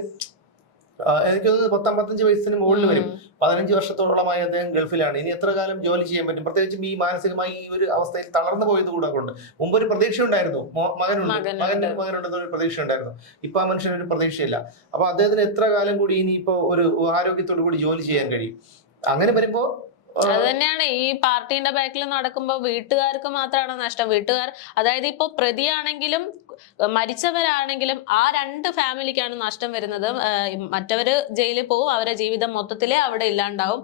എനിക്ക് തോന്നുന്നു പത്തമ്പത്തഞ്ച് വയസ്സിന് മുകളിൽ വരും. പതിനഞ്ച് വർഷത്തോളമായി അദ്ദേഹം ഗൾഫിലാണ്. ഇനി എത്ര കാലം ജോലി ചെയ്യാൻ പറ്റും? പ്രത്യേകിച്ചും ഈ മാനസികമായി ഈ ഒരു അവസ്ഥയിൽ തളർന്നു പോയത് കൂടെ കൊണ്ട്. മുമ്പ് ഒരു പ്രതീക്ഷ ഉണ്ടായിരുന്നു മകനുണ്ട്. മകന്റെ മകന് മകനുണ്ടെന്ന് ഒരു പ്രതീക്ഷ ഉണ്ടായിരുന്നു ഇപ്പൊ ആ മനുഷ്യന് ഒരു പ്രതീക്ഷയില്ല. അപ്പൊ അദ്ദേഹത്തിന് എത്ര കാലം കൂടി ഇനി ഇപ്പൊ ഒരു ആരോഗ്യത്തോടു കൂടി ജോലി ചെയ്യാൻ കഴിയും? അങ്ങനെ വരുമ്പോ ആ, അത് തന്നെയാണ്. ഈ പാർട്ടിന്റെ ബാക്കിൽ നടക്കുമ്പോ വീട്ടുകാർക്ക് മാത്രമാണ് നഷ്ടം? വീട്ടുകാർ അതായത് ഇപ്പൊ പ്രതിയാണെങ്കിലും മരിച്ചവരാണെങ്കിലും ആ രണ്ട് ഫാമിലിക്കാണ് നഷ്ടം വരുന്നത്. മറ്റവര് ജയിലിൽ പോവും അവരുടെ ജീവിതം മൊത്തത്തിലേ അവിടെ ഇല്ലാണ്ടാവും.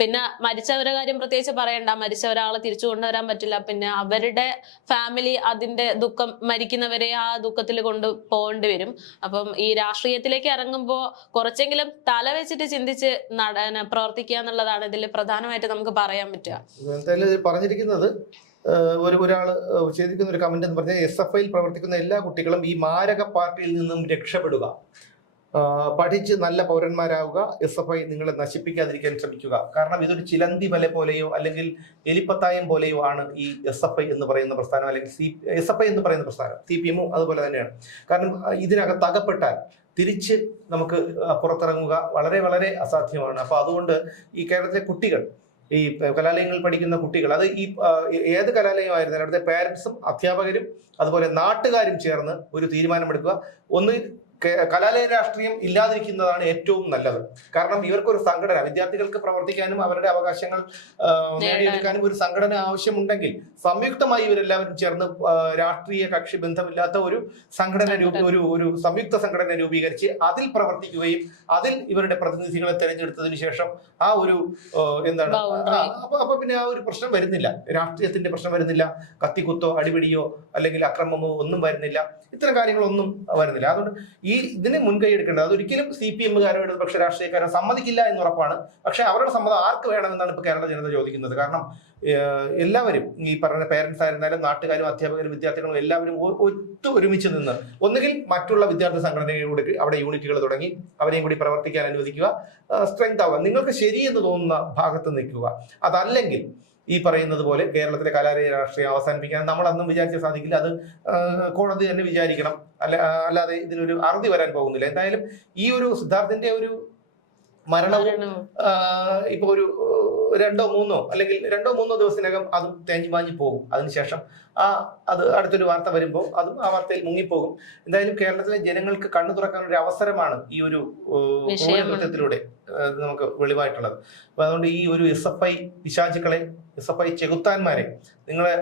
പിന്നെ മരിച്ചവരുടെ കാര്യം പ്രത്യേകിച്ച് പറയണ്ട. മരിച്ച ഒരാളെ തിരിച്ചു കൊണ്ടുവരാൻ പറ്റില്ല. പിന്നെ അവരുടെ ഫാമിലി അതിന്റെ ദുഃഖം മരിക്കുന്നവരെ ആ ദുഃഖത്തിൽ കൊണ്ട് പോകേണ്ടി വരും. അപ്പം ഈ രാഷ്ട്രീയത്തിലേക്ക് ഇറങ്ങുമ്പോൾ കുറച്ചെങ്കിലും തല വെച്ചിട്ട് ചിന്തിച്ച് നട പ്രവർത്തിക്കുക എന്നുള്ളതാണ് ഇതിൽ പ്രധാനമായിട്ട് നമുക്ക് പറയാൻ പറ്റുക. പറഞ്ഞിരിക്കുന്നത് ഒരു ഒരാൾ ചെയ്തിരിക്കുന്ന ഒരു കമന്റ് എന്ന് പറഞ്ഞാൽ എസ് എഫ് ഐയിൽ പ്രവർത്തിക്കുന്ന എല്ലാ കുട്ടികളും ഈ മാരക പാർട്ടിയിൽ നിന്നും രക്ഷപ്പെടുക. പഠിച്ച് നല്ല പൗരന്മാരാവുക എസ് എഫ് ഐ നിങ്ങളെ നശിപ്പിക്കാതിരിക്കാൻ ശ്രമിക്കുക. കാരണം ഇതൊരു ചിലന്തി വല പോലെയോ അല്ലെങ്കിൽ എലിപ്പത്തായം പോലെയോ ആണ് ഈ എസ് എഫ് ഐ എന്ന് പറയുന്ന പ്രസ്ഥാനം അല്ലെങ്കിൽ സി എസ് എഫ് ഐ എന്ന് പറയുന്ന പ്രസ്ഥാനം സി പി എമ്മും അതുപോലെ തന്നെയാണ്. കാരണം ഇതിനകത്ത് അകപ്പെട്ടാൽ തിരിച്ച് നമുക്ക് പുറത്തിറങ്ങുക വളരെ വളരെ അസാധ്യമാണ്. അപ്പൊ അതുകൊണ്ട് ഈ കേരളത്തിലെ കുട്ടികൾ ഈ കലാലയങ്ങളിൽ പഠിക്കുന്ന കുട്ടികൾ. അത് ഈ ഏത് കലാലയമായിരുന്നാലും അവിടുത്തെ പാരൻസും അധ്യാപകരും അതുപോലെ നാട്ടുകാരും ചേർന്ന് ഒരു തീരുമാനമെടുക്കുക. ഒന്ന് കലാലയ രാഷ്ട്രീയം ഇല്ലാതിരിക്കുന്നതാണ് ഏറ്റവും നല്ലത്. കാരണം ഇവർക്കൊരു സംഘടന വിദ്യാർത്ഥികൾക്ക് പ്രവർത്തിക്കാനും അവരുടെ അവകാശങ്ങൾ നേടിയെടുക്കാനും ഒരു സംഘടന ആവശ്യമുണ്ടെങ്കിൽ സംയുക്തമായി ഇവരെല്ലാവരും ചേർന്ന് രാഷ്ട്രീയ കക്ഷി ബന്ധമില്ലാത്ത ഒരു സംഘടന ഒരു ഒരു സംയുക്ത സംഘടന രൂപീകരിച്ച് അതിൽ പ്രവർത്തിക്കുകയും അതിൽ ഇവരുടെ പ്രതിനിധികളെ തെരഞ്ഞെടുത്തതിന് ശേഷം ആ ഒരു എന്താണ്. അപ്പൊ അപ്പൊ പിന്നെ ആ ഒരു പ്രശ്നം വരുന്നില്ല. രാഷ്ട്രീയത്തിന്റെ പ്രശ്നം വരുന്നില്ല. കത്തിക്കുത്തോ അടിപിടിയോ അല്ലെങ്കിൽ അക്രമമോ ഒന്നും വരുന്നില്ല. ഇത്തരം കാര്യങ്ങളൊന്നും വരുന്നില്ല. അതുകൊണ്ട് ഈ ഇതിന് മുൻകൈ എടുക്കേണ്ടത്. അതൊരിക്കലും സി പി എമ്മുകാരോ ഇടതുപക്ഷ രാഷ്ട്രീയക്കാരോ സമ്മതിക്കില്ല എന്ന് ഉറപ്പാണ്. പക്ഷെ അവരുടെ സമ്മതം ആർക്ക് വേണമെന്നാണ് ഇപ്പൊ കേരള ജനത ചോദിക്കുന്നത്. കാരണം എല്ലാവരും ഈ പറഞ്ഞ പേരൻസ് ആയിരുന്നാലും നാട്ടുകാരും അധ്യാപകരും വിദ്യാർത്ഥികളും എല്ലാവരും ഒത്തു ഒരുമിച്ച് നിന്ന് ഒന്നുകിൽ മറ്റുള്ള വിദ്യാർത്ഥി സംഘടനയോട് അവിടെ യൂണിറ്റുകൾ തുടങ്ങി അവരെയും കൂടി പ്രവർത്തിക്കാൻ അനുവദിക്കുക. സ്ട്രെങ്ത് ആവുക. നിങ്ങൾക്ക് ശരിയെന്ന് തോന്നുന്ന ഭാഗത്ത് നിൽക്കുക. അതല്ലെങ്കിൽ ഈ പറയുന്നത് പോലെ കേരളത്തിലെ കലാലയ രാഷ്ട്രീയം അവസാനിപ്പിക്കാൻ നമ്മൾ അന്നും വിചാരിച്ച സാധിക്കില്ല. അത് കോടതി തന്നെ വിചാരിക്കണം. അല്ല അല്ലാതെ ഇതിനൊരു അറുതി വരാൻ പോകുന്നില്ല. എന്തായാലും ഈ ഒരു സിദ്ധാർത്ഥിന്റെ ഒരു മരണവും. ഇപ്പൊ ഒരു രണ്ടോ മൂന്നോ അല്ലെങ്കിൽ രണ്ടോ മൂന്നോ ദിവസത്തിനകം അതും തേഞ്ഞു മാഞ്ഞു പോകും. അതിനുശേഷം ആ അത് അടുത്തൊരു വാർത്ത വരുമ്പോൾ അതും ആ വാർത്തയിൽ മുങ്ങിപ്പോകും. എന്തായാലും കേരളത്തിലെ ജനങ്ങൾക്ക് കണ്ണു തുറക്കാൻ ഒരു അവസരമാണ് ഈ ഒരു ഏഹ്, നമുക്ക് വെളിവായിട്ടുള്ളത്. അപ്പൊ അതുകൊണ്ട് ഈ ഒരു എസ് എഫ് ഐ പിശാചുക്കളെ എസ് എഫ് ഐ ചെകുത്താന്മാരെ നിങ്ങളെ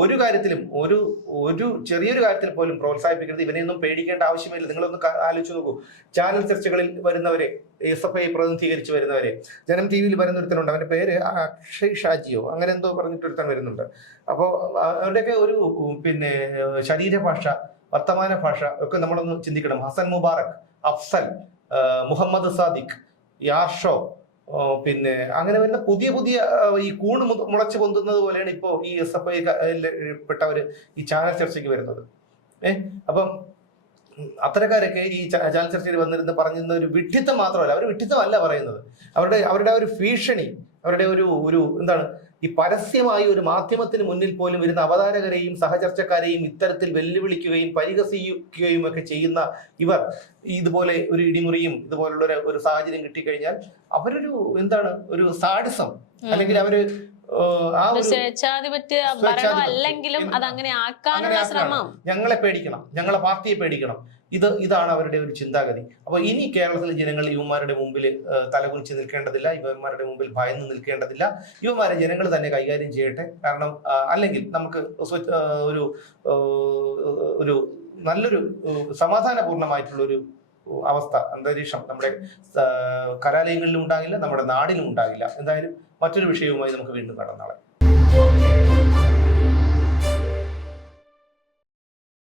ഒരു കാര്യത്തിലും ഒരു ഒരു ചെറിയൊരു കാര്യത്തിൽ പോലും പ്രോത്സാഹിപ്പിക്കരുത്. ഇവനെയൊന്നും പേടിക്കേണ്ട ആവശ്യമില്ല. നിങ്ങളൊന്ന് ആലോചിച്ച് നോക്കൂ. ചാനൽ ചർച്ചകളിൽ വരുന്നവരെ എസ് എഫ് ഐ പ്രതിനിധീകരിച്ച് വരുന്നവരെ ജനം ടി വിയിൽ വരുന്ന ഒരുത്തനുണ്ട്. അവന്റെ പേര് അക്ഷയ് ഷാജിയോ. അങ്ങനെ എന്തോ പറഞ്ഞിട്ട് ഒരുത്തൻ വരുന്നുണ്ട്. അപ്പോൾ അവരുടെയൊക്കെ ഒരു പിന്നെ ശരീരഭാഷ വർത്തമാന ഭാഷ ഒക്കെ നമ്മളൊന്ന് ചിന്തിക്കണം. ഹസൻ മുബാറക് അഫ്സൽ മുഹമ്മദ് സാദിഖ് യാഷോ പിന്നെ അങ്ങനെ വരുന്ന പുതിയ പുതിയ ഈ കൂണ് മുളച്ച് പൊന്തുന്നത് പോലെയാണ് ഇപ്പോ ഈ എസ് എഫ് ഐ ഈ ചാനൽ ചർച്ചയ്ക്ക് വരുന്നത്. ഏഹ് അപ്പം അത്തരക്കാരൊക്കെ ഈ ചാനൽ ചർച്ചയിൽ വന്നിരുന്ന് പറഞ്ഞിരുന്ന ഒരു വിഡ്ഢിത്തം മാത്രമല്ല അവർ വിഡ്ഢിത്തമല്ല പറയുന്നത്. അവരുടെ അവരുടെ ആ ഒരു ഭീഷണി അവരുടെ ഒരു ഒരു എന്താണ് ഈ പരസ്യമായി ഒരു മാധ്യമത്തിന് മുന്നിൽ പോലും ഇരുന്ന അവതാരകരെയും സഹചർച്ചക്കാരെയും ഇത്തരത്തിൽ വെല്ലുവിളിക്കുകയും പരിഹസിക്കുകയും ഒക്കെ ചെയ്യുന്ന ഇവർ ഇതുപോലെ ഒരു ഇടിമുറിയും ഇതുപോലുള്ള ഒരു- ഒരു സാഹചര്യം കിട്ടിക്കഴിഞ്ഞാൽ അവരൊരു എന്താണ് ഒരു സാഡിസം. അല്ലെങ്കിൽ അവർ സ്വേച്ഛാധിപത്യ ഭരണം. അല്ലെങ്കിലും അത് അങ്ങനെ ആക്കാനുള്ള ശ്രമം. ഞങ്ങളെ പേടിക്കണം. ഞങ്ങളെ പാർട്ടിയെ പേടിക്കണം. ഇത് ഇതാണ് അവരുടെ ഒരു ചിന്താഗതി. അപ്പോൾ ഇനി കേരളത്തിലെ ജനങ്ങൾ യുവമാരുടെ മുമ്പിൽ തലകുനിച്ച് നിൽക്കേണ്ടതില്ല യുവന്മാരുടെ മുമ്പിൽ ഭയന്ന് നിൽക്കേണ്ടതില്ല. യുവമാരെ ജനങ്ങൾ തന്നെ കൈകാര്യം ചെയ്യട്ടെ. കാരണം അല്ലെങ്കിൽ നമുക്ക് ഒരു ഒരു നല്ലൊരു സമാധാനപൂർണമായിട്ടുള്ളൊരു അവസ്ഥ അന്തരീക്ഷം നമ്മുടെ കലാലയങ്ങളിലും ഉണ്ടാകില്ല നമ്മുടെ നാടിനും ഉണ്ടാകില്ല. എന്തായാലും മറ്റൊരു വിഷയവുമായി നമുക്ക് വീണ്ടും കാണാം നാളെ